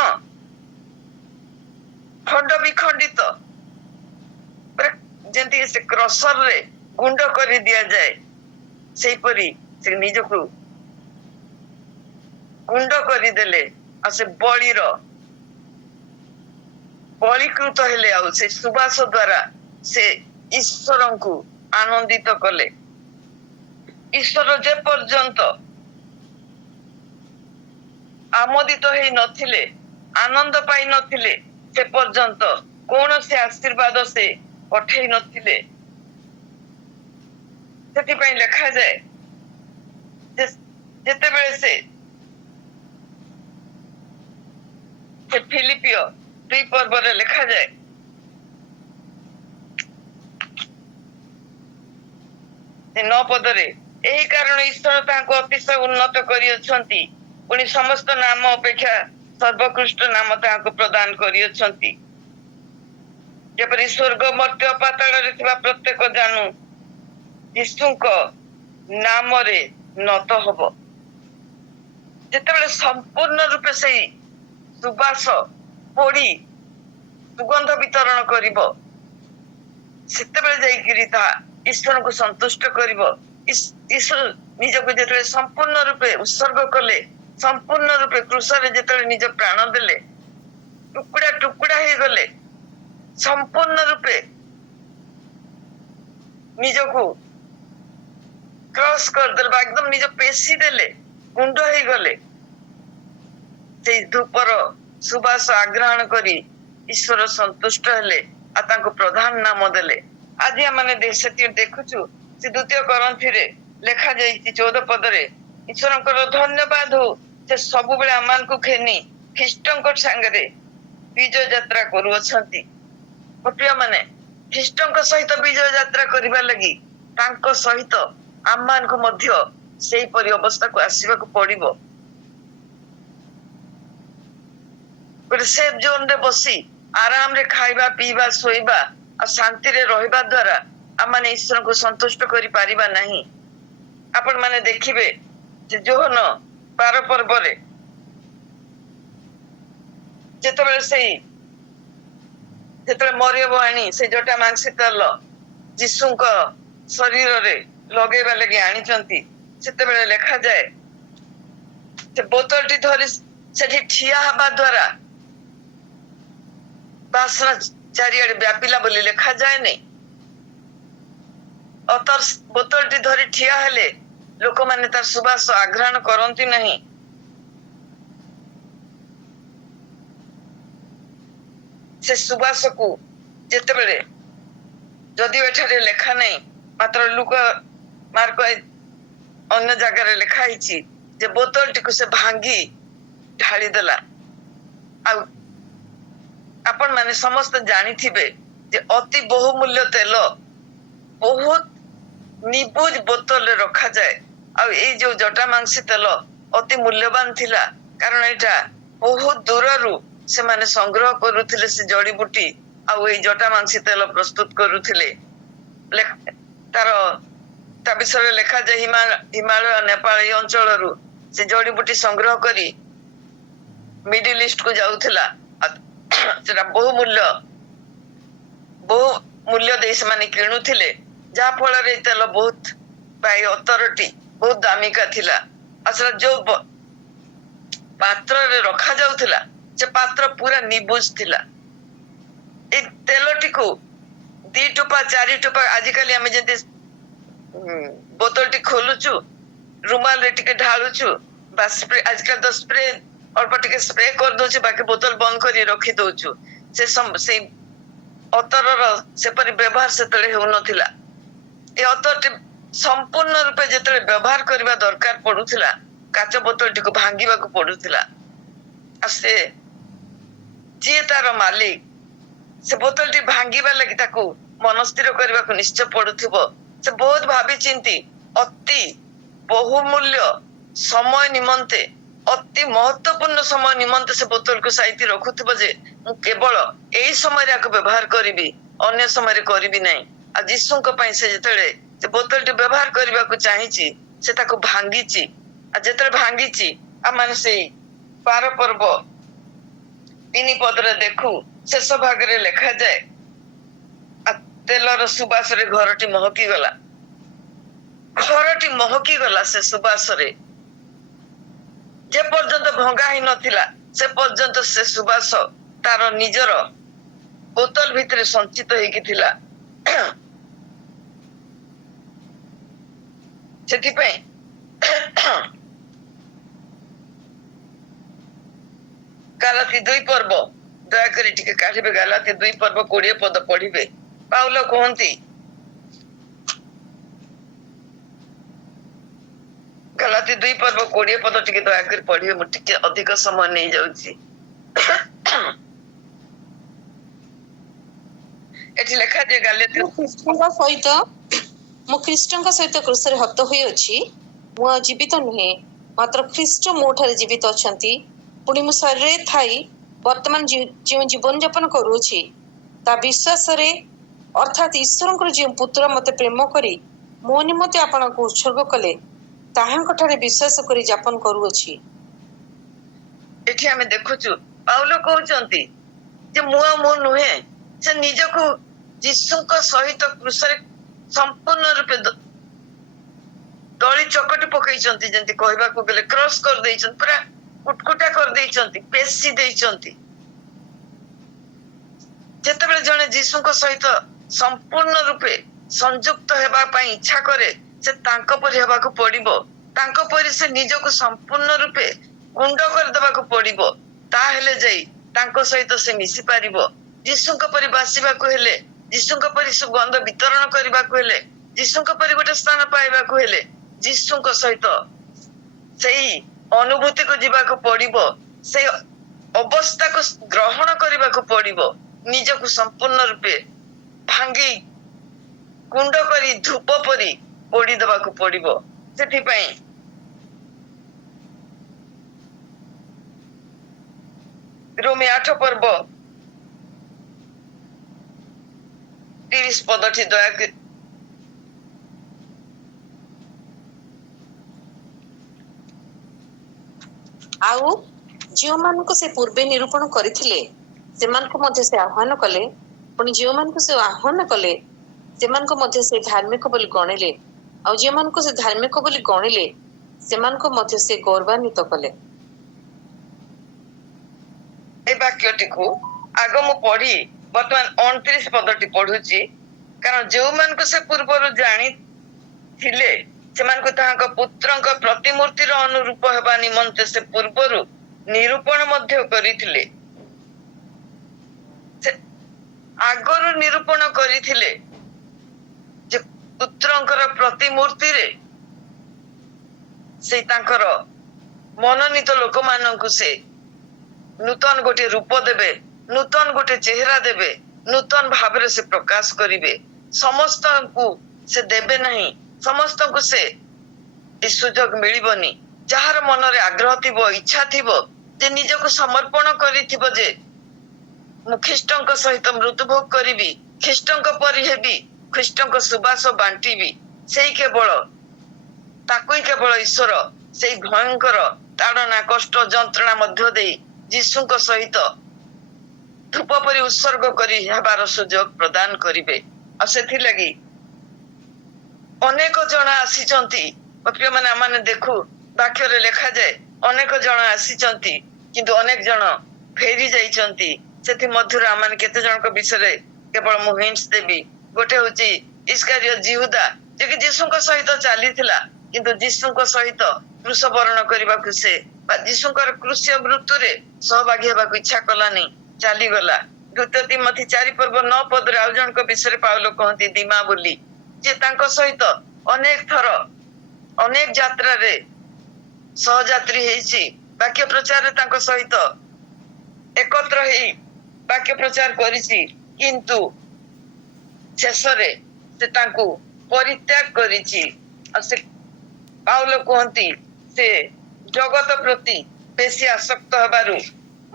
ଖଣ୍ଡ ବିଖଣ୍ଡିତ, ଯେମିତି ସେ କ୍ରସରରେ ଗୁଣ୍ଡ କରି ଦିଆଯାଏ ସେଇପରି ସେ ନିଜକୁ ଗୁଣ୍ଡ କରିଦେଲେ। ଆଉ ସେ ବଳିକୃତ ହେଲେ, ଆଉ ସେ ସୁବାସ ଦ୍ୱାରା ସେ ଈଶ୍ୱରଙ୍କୁ ଆନନ୍ଦିତ କଲେ। ଈଶ୍ୱର ଯେ ପର୍ଯ୍ୟନ୍ତ ଆମୋଦିତ ହେଇ ନଥିଲେ, ଆନନ୍ଦ ପାଇ ନଥିଲେ, ସେ ପର୍ଯ୍ୟନ୍ତ କୌଣସି ଆଶୀର୍ବାଦ ସେ ପଠେଇ ନଥିଲେ। ସେଥିପାଇଁ ଲେଖାଯାଏ ଯେ ଯେତେବେଳେ ସେ ଫିଲିପିଓ 2 ପର୍ବରେ ଲେଖାଯାଏ, ସେ 9 ପଦରେ, ଏହି କାରଣ ଈଶ୍ୱର ତାହାଙ୍କୁ ଅତିଶୟ ଉନ୍ନତ କରିଅଛନ୍ତି, ପୁଣି ସମସ୍ତ ନାମ ଅପେକ୍ଷା ସର୍ବୋତ୍କୃଷ୍ଟ ନାମ ତାହାଙ୍କୁ ପ୍ରଦାନ କରିଅଛନ୍ତି, ଯେପରି ସ୍ୱର୍ଗ ମର୍ତ୍ତ୍ୟ ପାତାଳରେ ଥିବା ପ୍ରତ୍ୟେକ ଜାନୁ ଯୀଶୁଙ୍କ ନାମରେ ନତ ହବ। ଯେତେବେଳେ ସମ୍ପୂର୍ଣ୍ଣ ରୂପେ ସେଇ ସୁବାସ ପୋଡ଼ି ସୁଗନ୍ଧ ବିତରଣ କରିବ, ସେତେବେଳେ ଯାଇକିରି ତାହା ଈଶ୍ୱରଙ୍କୁ ସନ୍ତୁଷ୍ଟ କରିବ। ଈଶ୍ୱର ନିଜକୁ ଯେତେବେଳେ ସମ୍ପୂର୍ଣ୍ଣ ରୂପେ ଉତ୍ସର୍ଗ କଲେ, ସମ୍ପୂର୍ଣ୍ଣ ରୂପେ କ୍ରୁଶରେ ଯେତେବେଳେ ନିଜ ପ୍ରାଣ ଦେଲେ, ଟୁକୁଡ଼ା ଟୁକୁଡ଼ା ହେଇଗଲେ, ସମ୍ପୂର୍ଣ୍ଣ ରୂପେ ନିଜକୁ କ୍ରସ୍ କରିଦେଲେ ବା ଏକଦମ ନିଜ ପେଶି ଦେଲେ, ଗୁଣ୍ଡ ହେଇଗଲେ, ସେଇ ଧୂପର ସୁବାସ ଆଗ୍ରହଣ କରି ଈଶ୍ୱର ସନ୍ତୁଷ୍ଟ ହେଲେ ଆଉ ତାଙ୍କୁ ପ୍ରଧାନ ନାମ ଦେଲେ। ଆଜି ଆମେ ସେଠି ଦେଖୁଛୁ, ସେ 2 କରନ୍ଥୀରେ ଲେଖାଯାଇଛି 14 ପଦରେ, ଈଶ୍ୱରଙ୍କର ଧନ୍ୟବାଦ ହଉ, ସେ ସବୁବେଳେ ଆମମାନଙ୍କୁ ଘେନି ଖ୍ରୀଷ୍ଟଙ୍କ ସାଙ୍ଗରେ ବିଜୟ ଯାତ୍ରା କରୁଅଛନ୍ତି। ପ୍ରିୟମାନେ, ଖ୍ରୀଷ୍ଟଙ୍କ ସହିତ ବିଜୟ ଯାତ୍ରା କରିବା ଲାଗି ତାଙ୍କ ସହିତ ଆମମାନଙ୍କୁ ମଧ୍ୟ ସେଇପରି ଅବସ୍ଥାକୁ ଆସିବାକୁ ପଡିବ। ଗୋଟେ ସେଫ ଜୋନରେ ବସି ଆରାମରେ ଖାଇବା, ପିଇବା, ଶୋଇବା ଆଉ ଶାନ୍ତିରେ ରହିବା ଦ୍ୱାରା ଆମମାନେ ଈଶ୍ୱରଙ୍କୁ ସନ୍ତୁଷ୍ଟ କରିପାରିବା ନାହିଁ। ଆପଣ ମାନେ ଦେଖିବେ ଯେ ଯୋହନ 12 ପର୍ବରେ ଯେତେବେଳେ ମରିୟମ ଆଣି ସେ ଜଟା ମାଂସି ତେଲ ଯୀଶୁଙ୍କ ଶରୀରରେ ଲଗେଇବା ଲାଗି ଆଣିଛନ୍ତି, ସେତେବେଳେ ଲେଖାଯାଏ ସେ ବୋତଲଟି ଧରି ସେଠି ଠିଆ ହେବା ଦ୍ୱାରା ବାସ୍ନା ଚାରିଆଡେ ବ୍ୟାପିଲା ବୋଲି ଲେଖାଯାଏନି। ବୋତଲଟି ଧରି ଠିଆ ହେଲେ ଲୋକମାନେ ତାର ସୁବାସ ଆଘ୍ରାଣ କରନ୍ତି ନାହିଁ। ସେ ସୁବାସକୁ ଯେତେବେଳେ, ଯଦିଓ ଏଠାରେ ଲେଖା ନାହିଁ, ମାତ୍ର ଲୁକ ମାର୍କ ଅନ୍ୟ ଜାଗାରେ ଲେଖା ହେଇଛି ଯେ ବୋତଲଟିକୁ ସେ ଭାଙ୍ଗି ଢାଳିଦେଲା। ଆଉ ଆପଣ ମାନେ ସମସ୍ତେ ଜାଣିଥିବେ ଯେ ଅତି ବହୁମୂଲ୍ୟ ତେଲ ବହୁତ ନିବୁଜ ବୋତଲରେ ରଖାଯାଏ। ଆଉ ଏଇ ଯୋଉ ଜଟା ମାଂସି ତେଲ ଅତି ମୂଲ୍ୟବାନ ଥିଲା, କାରଣ ଏଇଟା ବହୁତ ଦୂରରୁ ସେମାନେ ସଂଗ୍ରହ କରୁଥିଲେ ସେ ଜଡିବୁଟି, ଆଉ ଏଇ ଜଟା ମାଂସି ତେଲ ପ୍ରସ୍ତୁତ କରୁଥିଲେ। ତା ବିଷୟରେ ଲେଖାଯାଏ ହିମାଳୟ, ନେପାଳ ଏଇ ଅଞ୍ଚଳରୁ ସେ ଜଡିବୁଟି ସଂଗ୍ରହ କରି ମିଡିଲ ଇଷ୍ଟକୁ ଯାଉଥିଲା। ସେଟା ବହୁ ମୂଲ୍ୟ ଦେଇ ସେମାନେ କିଣୁଥିଲେ, ଯାହା ଫଳରେ ତେଲ ବହୁତ ଅତରଟି ବହୁତ ଦାମିକା ଥିଲା। ଆଉ ସେଟା ଯୋଉ ପାତ୍ରରେ ରଖାଯାଉଥିଲା, ସେ ପାତ୍ର ପୁରା ନିବୁଜ ଥିଲା। ଏଇ ତେଲଟିକୁ 2 ଟୋପା 4 ଟୋପା, ଆଜିକାଲି ଆମେ ଯେମିତି ବୋତଲଟି ଖୋଲୁଛୁ, ରୁମାଲରେ ଟିକେ ଢାଳୁଛୁ, ବା ଆଜିକାଲି ତ ସ୍ପ୍ରେ ଅଳ୍ପ ଟିକେ ସ୍ପ୍ରେ କରିଦଉଛୁ, ବାକି ବୋତଲ ବନ୍ଦ କରି ରଖି ଦଉଛୁ। ସେଇ ଅତରର ସେପରି ବ୍ୟବହାର ସେତେବେଳେ ହେଉନଥିଲା। ଏ ଅତରଟି ସମ୍ପୂର୍ଣ୍ଣ ରୂପେ ଯେତେବେଳେ ବ୍ୟବହାର କରିବା ଦରକାର ପଡୁଥିଲା, କାଚ ବୋତଲଟିକୁ ଭାଙ୍ଗିବାକୁ ପଡୁଥିଲା। ଆଉ ଯିଏ ତାର ମାଲିକ, ସେ ବୋତଲଟି ଭାଙ୍ଗିବା ଲାଗି ତାକୁ ମନସ୍ଥିର କରିବାକୁ ନିଶ୍ଚୟ ପଡୁଥିବ। ସେ ବହୁତ ଭାବିଚିନ୍ତି ଅତି ବହୁମୂଲ୍ୟ ସମୟ ନିମନ୍ତେ, ଅତି ମହତ୍ୱପୂର୍ଣ୍ଣ ସମୟ ନିମନ୍ତେ ସେ ବୋତଲକୁ ସାଇତି ରଖୁଥିବ ଯେ ମୁଁ କେବଳ ଏଇ ସମୟରେ ଆକୁ ବ୍ୟବହାର କରିବି, अन्य समय करिबि नाही आ जीशुଙ୍କ ପାଇଁ ସେ ଯେତେବେଳେ ସେ ବୋତଲଟି ବ୍ୟବହାର କରିବାକୁ ଚାହିଁଛି ସେ ତାକୁ ଭାଙ୍ଗିଛି ଆଉ ଯେତେବେଳେ ଭାଙ୍ଗିଛି ଆମମାନେ ସେଇ 12 ପର୍ବ 3 ପଦରେ ଦେଖୁ ଶେଷ ଭାଗରେ ଲେଖାଯାଏ ତେଲର ସୁବାସରେ ଘରଟି ମହକି ଗଲା ସେ ସୁବାସରେ ଯେ ପର୍ଯ୍ୟନ୍ତ ଭଙ୍ଗା ହେଇ ନଥିଲା ସେ ପର୍ଯ୍ୟନ୍ତ ସେ ସୁବାସ ତାର ନିଜର ବୋତଲ ଭିତରେ ସଞ୍ଚିତ ହେଇକି ଥିଲା ସେଥିପାଇଁ ଗାଲାତି 2 ପର୍ବ ଦୟାକରି ଟିକେ କାଢିବେ ଗାଲାତି 2 ପର୍ବ 20 ପଦ ପଢିବେ ପାଉଲ କୁହନ୍ତି ଗାଲାତି 2 ପର୍ବ 20 ପଦ ଟିକେ ଦୟାକରି ପଢିବେ ମୁଁ ଟିକେ ଅଧିକ ସମୟ ନେଇ ଯାଉଛି ଏଠି ଲେଖାଯାଏ ଗାଲାତି ମୁଁ ଖ୍ରୀଷ୍ଟଙ୍କ ସହିତ କ୍ରୁଶରେ ହତ ହୋଇଅଛି ମୁଁ ଆଉ ଜୀବିତ ନୁହେଁ ମାତ୍ର ଖ୍ରୀଷ୍ଟ ମୋ ଠାରେ ଜୀବିତ ଅଛନ୍ତି ପୁଣି ମୁଁ ଶରୀରରେ ଥାଇ ବର୍ତ୍ତମାନ ଯେଉଁ ଜୀବନ ଯାପନ କରୁଅଛି ତା ବିଶ୍ୱାସରେ ଅର୍ଥାତ୍ ଈଶ୍ୱରଙ୍କର ଯେଉଁ ପୁତ୍ର ମୋତେ ପ୍ରେମ କରି ମୋ ନିମନ୍ତେ ଆପଣଙ୍କୁ ଉତ୍ସର୍ଗ କଲେ ତାହାଙ୍କ ଠାରେ ବିଶ୍ୱାସ କରି ଯାପନ କରୁଅଛି ଏଠି ଆମେ ଦେଖୁଛୁ ପାଉଲ କହୁଛନ୍ତି ଯେ ମୁଁ ନୁହେଁ ସେ ନିଜକୁ ଯୀଶୁଙ୍କ ସହିତ କ୍ରୁଶରେ ସମ୍ପୂର୍ଣ୍ଣ ରୂପେ ଦଳି ଚକଟି ପକେଇଛନ୍ତି ଯେମିତି କହିବାକୁ ଗଲେ କ୍ରସ୍ କରିଦେଇଛନ୍ତି ପୁରା କୁଟକୁଟା କରିଦେଇଛନ୍ତି ପେଶି ଦେଇଛନ୍ତି ଯେତେବେଳେ ଜଣେ ଯୀଶୁଙ୍କ ସହିତ ସମ୍ପୂର୍ଣ୍ଣ ରୂପେ ସଂଯୁକ୍ତ ହେବା ପାଇଁ ଇଚ୍ଛା କରେ ସେ ତାଙ୍କ ପରି ହେବାକୁ ପଡିବ ତାଙ୍କ ପରି ସେ ନିଜକୁ ସମ୍ପୂର୍ଣ୍ଣ ରୂପେ ଗୁଣ୍ଡ କରିଦେବାକୁ ପଡିବ ତାହେଲେ ଯାଇ ତାଙ୍କ ସହିତ ସେ ମିଶି ପାରିବ ଯୀଶୁଙ୍କ ପରି ବାସିବାକୁ ହେଲେ ଯୀଶୁଙ୍କ ପରି ସୁଗନ୍ଧ ବିତରଣ କରିବାକୁ ହେଲେ ଯୀଶୁଙ୍କ ପରି ଗୋଟେ ସ୍ଥାନ ପାଇବାକୁ ହେଲେ ଯୀଶୁଙ୍କ ସହିତ ସେଇ ଅନୁଭୂତିକୁ ଯିବାକୁ ପଡିବ ସେଇ ଅବସ୍ଥାକୁ ଗ୍ରହଣ କରିବାକୁ ପଡିବ ନିଜକୁ ସମ୍ପୂର୍ଣ୍ଣ ରୂପେ ଭାଙ୍ଗି ଗୁଣ୍ଡ କରି ଧୂପ ପରି ପୋଡି ଦେବାକୁ ପଡିବ ସେଥିପାଇଁ ରୋମୀ 8 ପର୍ବ 30 ପଦଟି ଦୟାକରି ଆଉ ଯେଉଁମାନଙ୍କୁ ସେ ପୂର୍ବେ ନିରୂପଣ କରିଥିଲେ ସେମାନଙ୍କୁ ମଧ୍ୟ ସେ ଆହ୍ୱାନ କଲେ ପୁଣି ଯେଉଁମାନଙ୍କୁ ସେ ଆହ୍ୱାନ କଲେ ସେମାନଙ୍କୁ ମଧ୍ୟ ସେ ଧାର୍ମିକ ବୋଲି ଗଣିଲେ ଆଉ ଯେଉଁମାନଙ୍କୁ ସେ ଧାର୍ମିକ ବୋଲି ଗଣିଲେ ସେମାନଙ୍କୁ ମଧ୍ୟ ସେ ଗୌରବାନ୍ୱିତ କଲେ ଏ ବାକ୍ୟଟିକୁ ଆଗ ମୁଁ ପଢି ବର୍ତ୍ତମାନ 29 ପଦଟି ପଢୁଛି କାରଣ ଯେଉଁମାନଙ୍କୁ ସେ ପୂର୍ବରୁ ଜାଣିଥିଲେ ସେମାନଙ୍କୁ ତାହାଙ୍କ ପୁତ୍ରଙ୍କ ପ୍ରତିମୂର୍ତ୍ତିର ଅନୁରୂପ ହେବା ନିମନ୍ତେ ସେ ପୂର୍ବରୁ ନିରୂପଣ ମଧ୍ୟ କରିଥିଲେ ସେ ଆଗରୁ ନିରୂପଣ କରିଥିଲେ ଯେ ପୁତ୍ରଙ୍କର ପ୍ରତିମୂର୍ତ୍ତିରେ ସେ ତାଙ୍କର ମନୋନୀତ ଲୋକମାନଙ୍କୁ ସେ ନୂତନ ଗୋଟେ ରୂପ ଦେବେ ନୂତନ ଗୋଟେ ଚେହେରା ଦେବେ ନୂତନ ଭାବରେ ସେ ପ୍ରକାଶ କରିବେ ସମସ୍ତଙ୍କୁ ସେ ଦେବେ ନାହିଁ ସମସ୍ତଙ୍କୁ ସେ ଏ ସୁଯୋଗ ମିଳିବନି ଯାହାର ମନରେ ଆଗ୍ରହ ଥିବ ଇଚ୍ଛା ଥିବ ଯେ ନିଜକୁ ସମର୍ପଣ କରିଥିବ ଯେ ମୁଁ ଖ୍ରୀଷ୍ଟଙ୍କ ସହିତ ମୃତ୍ୟୁଭୋଗ କରିବି ଖ୍ରୀଷ୍ଟଙ୍କ ପରି ହେବି ଖ୍ରୀଷ୍ଟଙ୍କ ସୁବାସ ବାଣ୍ଟିବି ସେଇ କେବଳ ତାକୁ ହିଁ କେବଳ ଈଶ୍ୱର ସେଇ ଭୟଙ୍କର ତାଡ଼ନା କଷ୍ଟ ଯନ୍ତ୍ରଣା ମଧ୍ୟ ଦେଇ ଯୀଶୁଙ୍କ ସହିତ ଧୂପ ପରି ଉତ୍ସର୍ଗ କରି ହେବାର ସୁଯୋଗ ପ୍ରଦାନ କରିବେ ଆଉ ସେଥିଲାଗି ଅନେକ ଜଣ ଆସିଛନ୍ତି ପ୍ରିୟମାନେ ଆମମାନେ ଦେଖୁ ବାକ୍ୟରେ ଲେଖାଯାଏ ଅନେକ ଜଣ ଆସିଛନ୍ତି କିନ୍ତୁ ଅନେକ ଜଣ ଫେରି ଯାଇଛନ୍ତି ସେଥିମଧ୍ୟରୁ ଆମମାନେ କେତେ ଜଣଙ୍କ ବିଷୟରେ କେବଳ ମୁଁ ହିଣ୍ଟସ ଦେବି ଗୋଟେ ହଉଛି ଇସ୍କାରିୟ ଜିହୁଦା ଯିଏକି ଯୀଶୁଙ୍କ ସହିତ ଚାଲିଥିଲା କିନ୍ତୁ ଯୀଶୁଙ୍କ ସହିତ କୃଷ ବରଣ କରିବାକୁ ସେ ବା ଯୀଶୁଙ୍କର କୃଷ୍ୟ ମୃତ୍ୟୁରେ ସହଭାଗୀ ହେବାକୁ ଇଚ୍ଛା କଲାନି ଚାଲିଗଲା ଦ୍ୱିତୀୟ ତିମୋଥୀ 4 ପର୍ବ 9 ପଦରେ ଆଉ ଜଣଙ୍କ ବିଷୟରେ ପାଉଲ କହନ୍ତି ଦିମା ବୋଲି ଯେ ତାଙ୍କ ସହିତ ଅନେକ ଥର ଅନେକ ଯାତ୍ରାରେ ସହଯାତ୍ରୀ ହେଇଛି ବାକ୍ୟ ପ୍ରଚାରରେ ତାଙ୍କ ସହିତ ଏକତ୍ର ହେଇ ବାକ୍ୟ ପ୍ରଚାର କରିଛି କିନ୍ତୁ ଶେଷରେ ସେ ତାଙ୍କୁ ପରିତ୍ୟାଗ କରିଛି ଆଉ ସେ ପାଉଲ କୁହନ୍ତି ସେ ଜଗତ ପ୍ରତି ବେଶୀ ଆସକ୍ତ ହେବାରୁ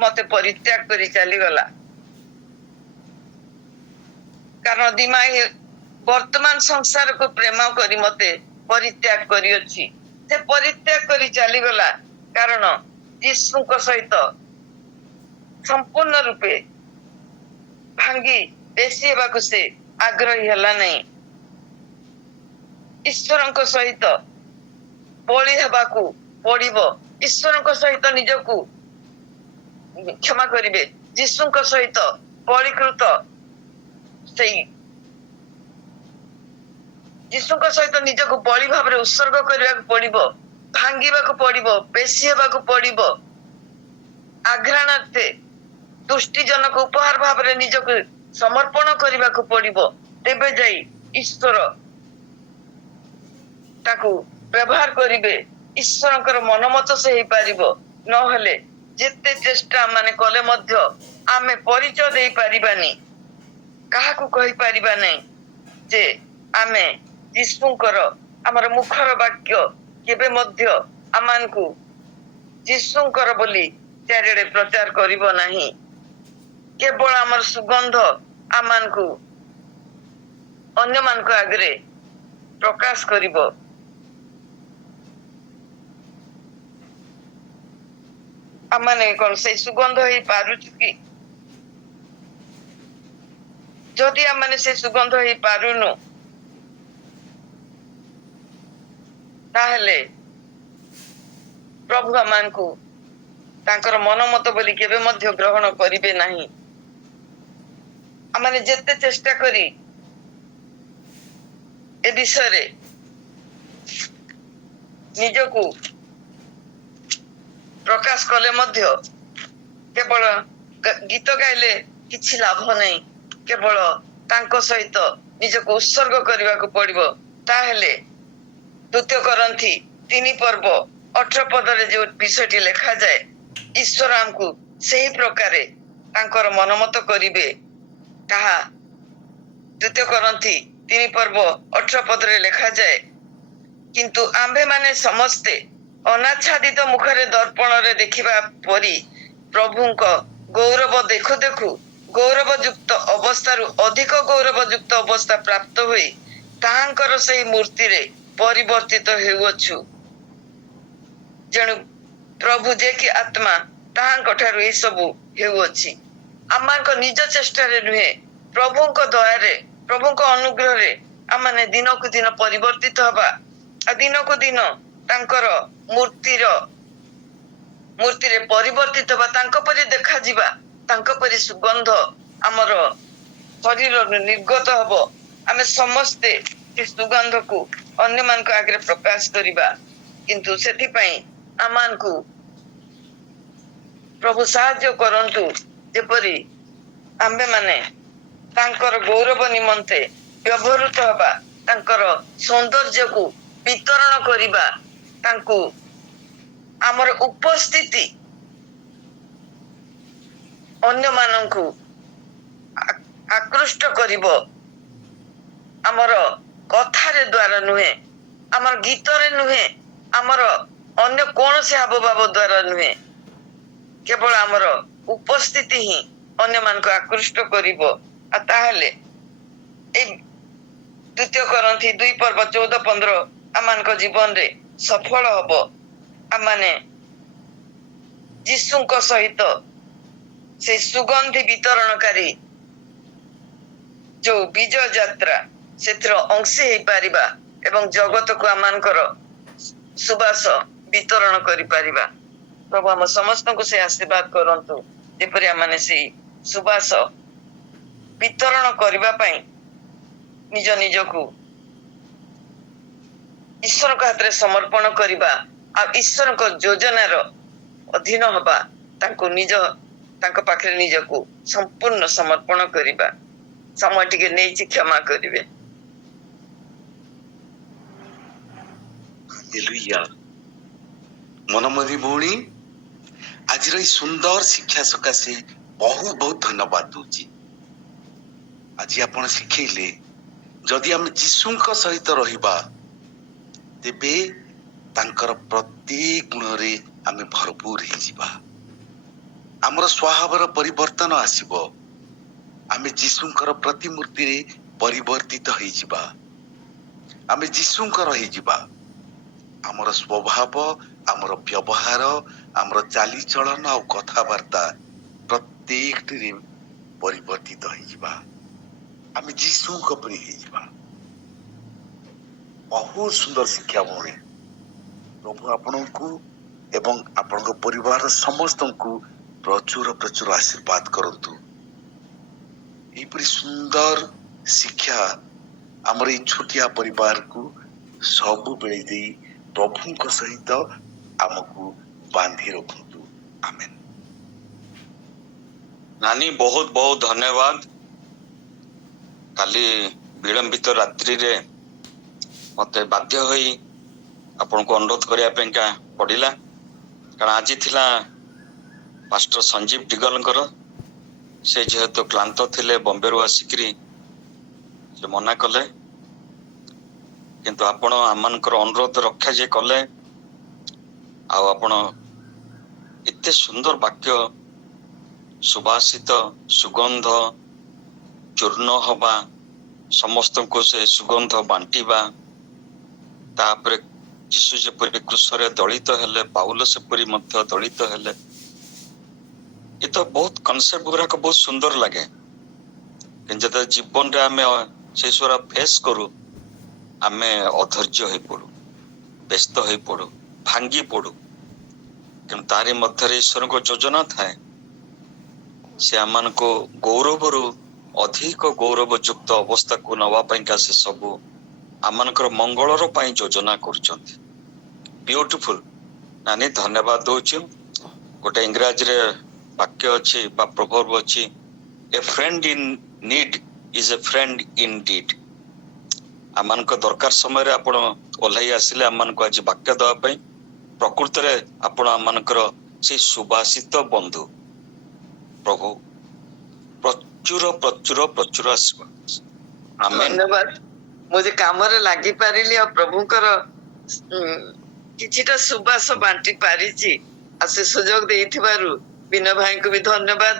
ମତେ ପରିତ୍ୟାଗ କରି ଚାଲିଗଲା କାରଣ ଦିମାଇ ବର୍ତ୍ତମାନ ସଂସାରକୁ ପ୍ରେମ କରି ମତେ ପରିତ୍ୟାଗ କରିଅଛି। ସେ ପରିତ୍ୟାଗ କରି ଚାଲିଗଲା କାରଣ ଯୀଶୁଙ୍କ ସହିତ ସମ୍ପୂର୍ଣ୍ଣ ରୂପେ ଭାଙ୍ଗି ବେଶୀ ହେବାକୁ ସେ ଆଗ୍ରହୀ ହେଲା ନାହିଁ। ଈଶ୍ୱରଙ୍କ ସହିତ ବଳି ହେବାକୁ ପଡିବ। ଈଶ୍ୱରଙ୍କ ସହିତ ନିଜକୁ କ୍ଷମା କରିବେ। ଯୀଶୁଙ୍କ ସହିତ ବଳିକୃତ ସେଇ ଯୀଶୁଙ୍କ ସହିତ ନିଜକୁ ବଳି ଭାବରେ ଉତ୍ସର୍ଗ କରିବାକୁ ପଡିବ, ଭାଙ୍ଗିବାକୁ ପଡିବ, ବେଶୀ ହେବାକୁ ପଡିବ। ଆଘ୍ରାଣାର୍ଥେ ତୁଷ୍ଟିଜନକ ଉପହାର ଭାବରେ ନିଜକୁ ସମର୍ପଣ କରିବାକୁ ପଡିବ। ତେବେ ଯାଇ ଈଶ୍ୱର ତାକୁ ବ୍ୟବହାର କରିବେ। ଈଶ୍ୱରଙ୍କର ମନମତ ସେ ହେଇପାରିବ। ନହେଲେ ଯେତେ ଚେଷ୍ଟା ମାନେ କଲେ ମଧ୍ୟ ଆମେ ପରିଚୟ ଦେଇପାରିବାନି, କାହାକୁ କହିପାରିବା ନାହିଁ ଯେ ଆମେ ଯୀଶୁଙ୍କର ଆମର ମୁଖର ବାକ୍ୟ କେବେ ମଧ୍ୟ ଆମମାନଙ୍କୁ ଯୀଶୁଙ୍କର ବୋଲି ଚାରିଆଡେ ପ୍ରଚାର କରିବ ନାହିଁ। କେବଳ ଆମର ସୁଗନ୍ଧ ଆମମାନଙ୍କୁ ଅନ୍ୟମାନଙ୍କ ଆଗରେ ପ୍ରକାଶ କରିବ। ଆମମାନେ କଣ ସେଇ ସୁଗନ୍ଧ ହେଇପାରୁଛୁ କି? ଯଦି ଆମମାନେ ସେ ସୁଗନ୍ଧ ହେଇପାରୁନୁ ତାହେଲେ ପ୍ରଭୁ ଆମମାନଙ୍କୁ ତାଙ୍କର ମନମତ ବୋଲି କେବେ ମଧ୍ୟ ଗ୍ରହଣ କରିବେ ନାହିଁ। ଆମମାନେ ଯେତେ ଚେଷ୍ଟା କରି ଏ ବିଷୟରେ ନିଜକୁ ପ୍ରକାଶ କଲେ ମଧ୍ୟ କେବଳ ଗୀତ ଗାଇଲେ କିଛି ଲାଭ ନାହିଁ। କେବଳ ତାଙ୍କ ସହିତ ନିଜକୁ ଉତ୍ସର୍ଗ କରିବାକୁ ପଡିବ। ତାହେଲେ 2 କରନ୍ଥୀ 3:18 ପଦରେ ଯୋଉ ବିଷୟଟି ଲେଖାଯାଏ, ଈଶ୍ୱର ଆମକୁ ସେହି ପ୍ରକାରେ ତାଙ୍କର ମନମତ କରିବେ। ତାହା 2 କରନ୍ଥୀ 3:18 ପଦରେ ଲେଖାଯାଏ, କିନ୍ତୁ ଆମ୍ଭେମାନେ ସମସ୍ତେ ଅନାଚ୍ଛାଦିତ ମୁଖରେ ଦର୍ପଣରେ ଦେଖିବା ପରି ପ୍ରଭୁଙ୍କ ଗୌରବ ଦେଖୁ ଦେଖୁ ଗୌରବଯୁକ୍ତ ଅବସ୍ଥାରୁ ଅଧିକ ଗୌରବଯୁକ୍ତ ଅବସ୍ଥା ପ୍ରାପ୍ତ ହୋଇ ତାହାଙ୍କର ସେହି ମୂର୍ତ୍ତିରେ ପରିବର୍ତ୍ତିତ ହେଉଅଛୁ। ଯେଣୁ ପ୍ରଭୁ ଯେ କି ଆତ୍ମା ତାହାଙ୍କ ଠାରୁ ଏସବୁ ହେଉଅଛି। ଆମମାନଙ୍କ ନିଜ ଚେଷ୍ଟାରେ ନୁହେଁ, ପ୍ରଭୁଙ୍କ ଦୟାରେ, ପ୍ରଭୁଙ୍କ ଅନୁଗ୍ରହରେ ଆମମାନେ ଦିନକୁ ଦିନ ପରିବର୍ତ୍ତିତ ହବା। ଆଉ ଦିନକୁ ଦିନ ତାଙ୍କର ମୂର୍ତ୍ତିରେ ପରିବର୍ତ୍ତିତ ହବା, ତାଙ୍କ ପରି ଦେଖାଯିବା, ତାଙ୍କ ପରି ସୁଗନ୍ଧ ଆମର ଶରୀରରୁ ନିର୍ଗତ ହବ। ଆମେ ସମସ୍ତେ ସେ ସୁଗନ୍ଧକୁ ଅନ୍ୟମାନଙ୍କ ଆଗରେ ପ୍ରକାଶ କରିବା। କିନ୍ତୁ ସେଥିପାଇଁ ଆମମାନଙ୍କୁ ପ୍ରଭୁ ସାହାଯ୍ୟ କରନ୍ତୁ, ଯେପରି ଆମ୍ଭେମାନେ ତାଙ୍କର ଗୌରବ ନିମନ୍ତେ ବ୍ୟବହୃତ ହେବା, ତାଙ୍କର ସୌନ୍ଦର୍ଯ୍ୟକୁ ବିତରଣ କରିବା। ତାଙ୍କୁ ଆମର ଉପସ୍ଥିତି ଅନ୍ୟମାନଙ୍କୁ ଆକୃଷ୍ଟ କରିବ। ଆମର କଥାରେ ଦ୍ୱାରା ନୁହେଁ, ଆମର ଗୀତରେ ନୁହେଁ, ଆମର ଅନ୍ୟ କୌଣସି ହାବଭାବ ଦ୍ୱାରା ନୁହେଁ, କେବଳ ଆମର ଉପସ୍ଥିତି ହିଁ ଅନ୍ୟମାନଙ୍କୁ ଆକୃଷ୍ଟ କରିବ। ଆଉ ତାହେଲେ ଏଇ 2 କରନ୍ଥୀ 2:14-15 ଆମମାନଙ୍କ ଜୀବନରେ ସଫଳ ହବ। ଆମମାନେ ଯୀଶୁଙ୍କ ସହିତ ସେ ସୁଗନ୍ଧି ବିତରଣକାରୀ ଯୋଉ ବିଜୟ ଯାତ୍ରା, ସେଥିର ଅଂଶୀ ହେଇପାରିବା ଏବଂ ଜଗତକୁ ଆମମାନଙ୍କର ସୁବାସ ବିତରଣ କରିପାରିବା। ପ୍ରଭୁ ଆମ ସମସ୍ତଙ୍କୁ ସେ ଆଶୀର୍ବାଦ କରନ୍ତୁ, ଯେପରି ଆମମାନେ ସେଇ ସୁବାସ ବିତରଣ କରିବା ପାଇଁ ନିଜ ନିଜକୁ ଈଶ୍ୱରଙ୍କ ହାତରେ ସମର୍ପଣ କରିବା। ଆଉ ଈଶ୍ୱରଙ୍କ ଯୋଜନାର ଅଧୀନ ହବା, ତାଙ୍କ ପାଖରେ ନିଜକୁ ସମ୍ପୂର୍ଣ୍ଣ ସମର୍ପଣ କରିବା। ସମୟ ଟିକେ ନେଇଛି, କ୍ଷମା କରିବେ। ହାଲେଲୁୟା। ମନମୋହି ଭଉଣୀ, ଆଜିର ଏଇ ସୁନ୍ଦର ଶିକ୍ଷା ସକାଶେ ବହୁତ ବହୁତ ଧନ୍ୟବାଦ ଦଉଛି। ଆଜି ଆପଣ ଶିଖେଇଲେ ଯଦି ଆମେ ଯୀଶୁଙ୍କ ସହିତ ରହିବା, ତେବେ ତାଙ୍କର ପ୍ରତ୍ୟେକ ଗୁଣରେ ଆମେ ଭରପୁର ହେଇଯିବା। ଆମର ସ୍ୱଭାବର ପରିବର୍ତ୍ତନ ଆସିବ। आमे जीशुंकर प्रतिमूर्ति रे परिवर्तित होई जिबा आमे जीशुंकर होई जिबा आमर स्वभाव आमर व्यवहार आमर चाली चलन और कथाबार्ता प्रत्येक रे परिवर्तित होई जिबा आमे जीशुंक परि होई जिबा बहुत सुंदर शिक्षा भौणी प्रभु आपणको एवं आपणको परिवार समस्तଙ୍କୁ प्रचुर प्रचुर आशीर्वाद करंतु एपरि सुंदर शिक्षा आमर ए छोटिया परिवार को सब बेले दे प्रभुଙ୍କ सहित आमको बांधी रखंतु आमेन। नानी बहुत बहुत धन्यवाद। काली विलंबित रात्रि रे मते बाध्य होई आपन को अनुरोध करिया पेंका पडिला कारण आज थिला पास्टर संजीव डिगलंकर से जेहेतु क्लांत थिले बॉम्बे रु आसिकरी से मना कले किंतु आपण आमनकर अनुरोध रक्षा जे कले आ आपण एते सुंदर वाक्य सुभाषित सुगंध चूर्ण हवा समस्त को से सुगंध बांटीबा तापर यीशु जेपरि क्रूसरे दलित हेले पाउल सेपरि मध्य दलित हेले ये तो बहुत कॉन्सेप्ट गुराक बहुत सुंदर लगे कि जीवन रे आमे से सोरा फेस करू आमे अधैर्य होई पड़ू व्यस्त होई पड़ू भांगी पड़ू कि तारी मध्य ईश्वर को योजना थाए से आमान को गौरवरु अधिक गौरव युक्त अवस्था को नवा पाइका से सबू आमानकर मंगलर पाई योजना करछंती ब्यूटीफुल। नानी धन्यवाद दोछि। गोटे इंग्रजी रे वाक्य अछि बा प्रवर्ब अछि a friend in need is a friend in deed. आमानक दरकार समय रे आपण ओल्हाई आसिले आमानक आज वाक्य दवा पई प्रकृत रे आपण आमानकर से सुभाषित बंधु प्रभु प्रचुर प्रचुर प्रचुर आशीर्वाद आमेन। धन्यवाद मुझे काम रे लागी पारिली और प्रभुकर किछिटा सुबास बांटी पारिची आ से सुजोग देइथिबारु बिना भाई को भी धन्यवाद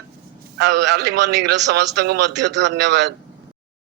आ आली मॉर्निंग रो समस्त को मध्य धन्यवाद।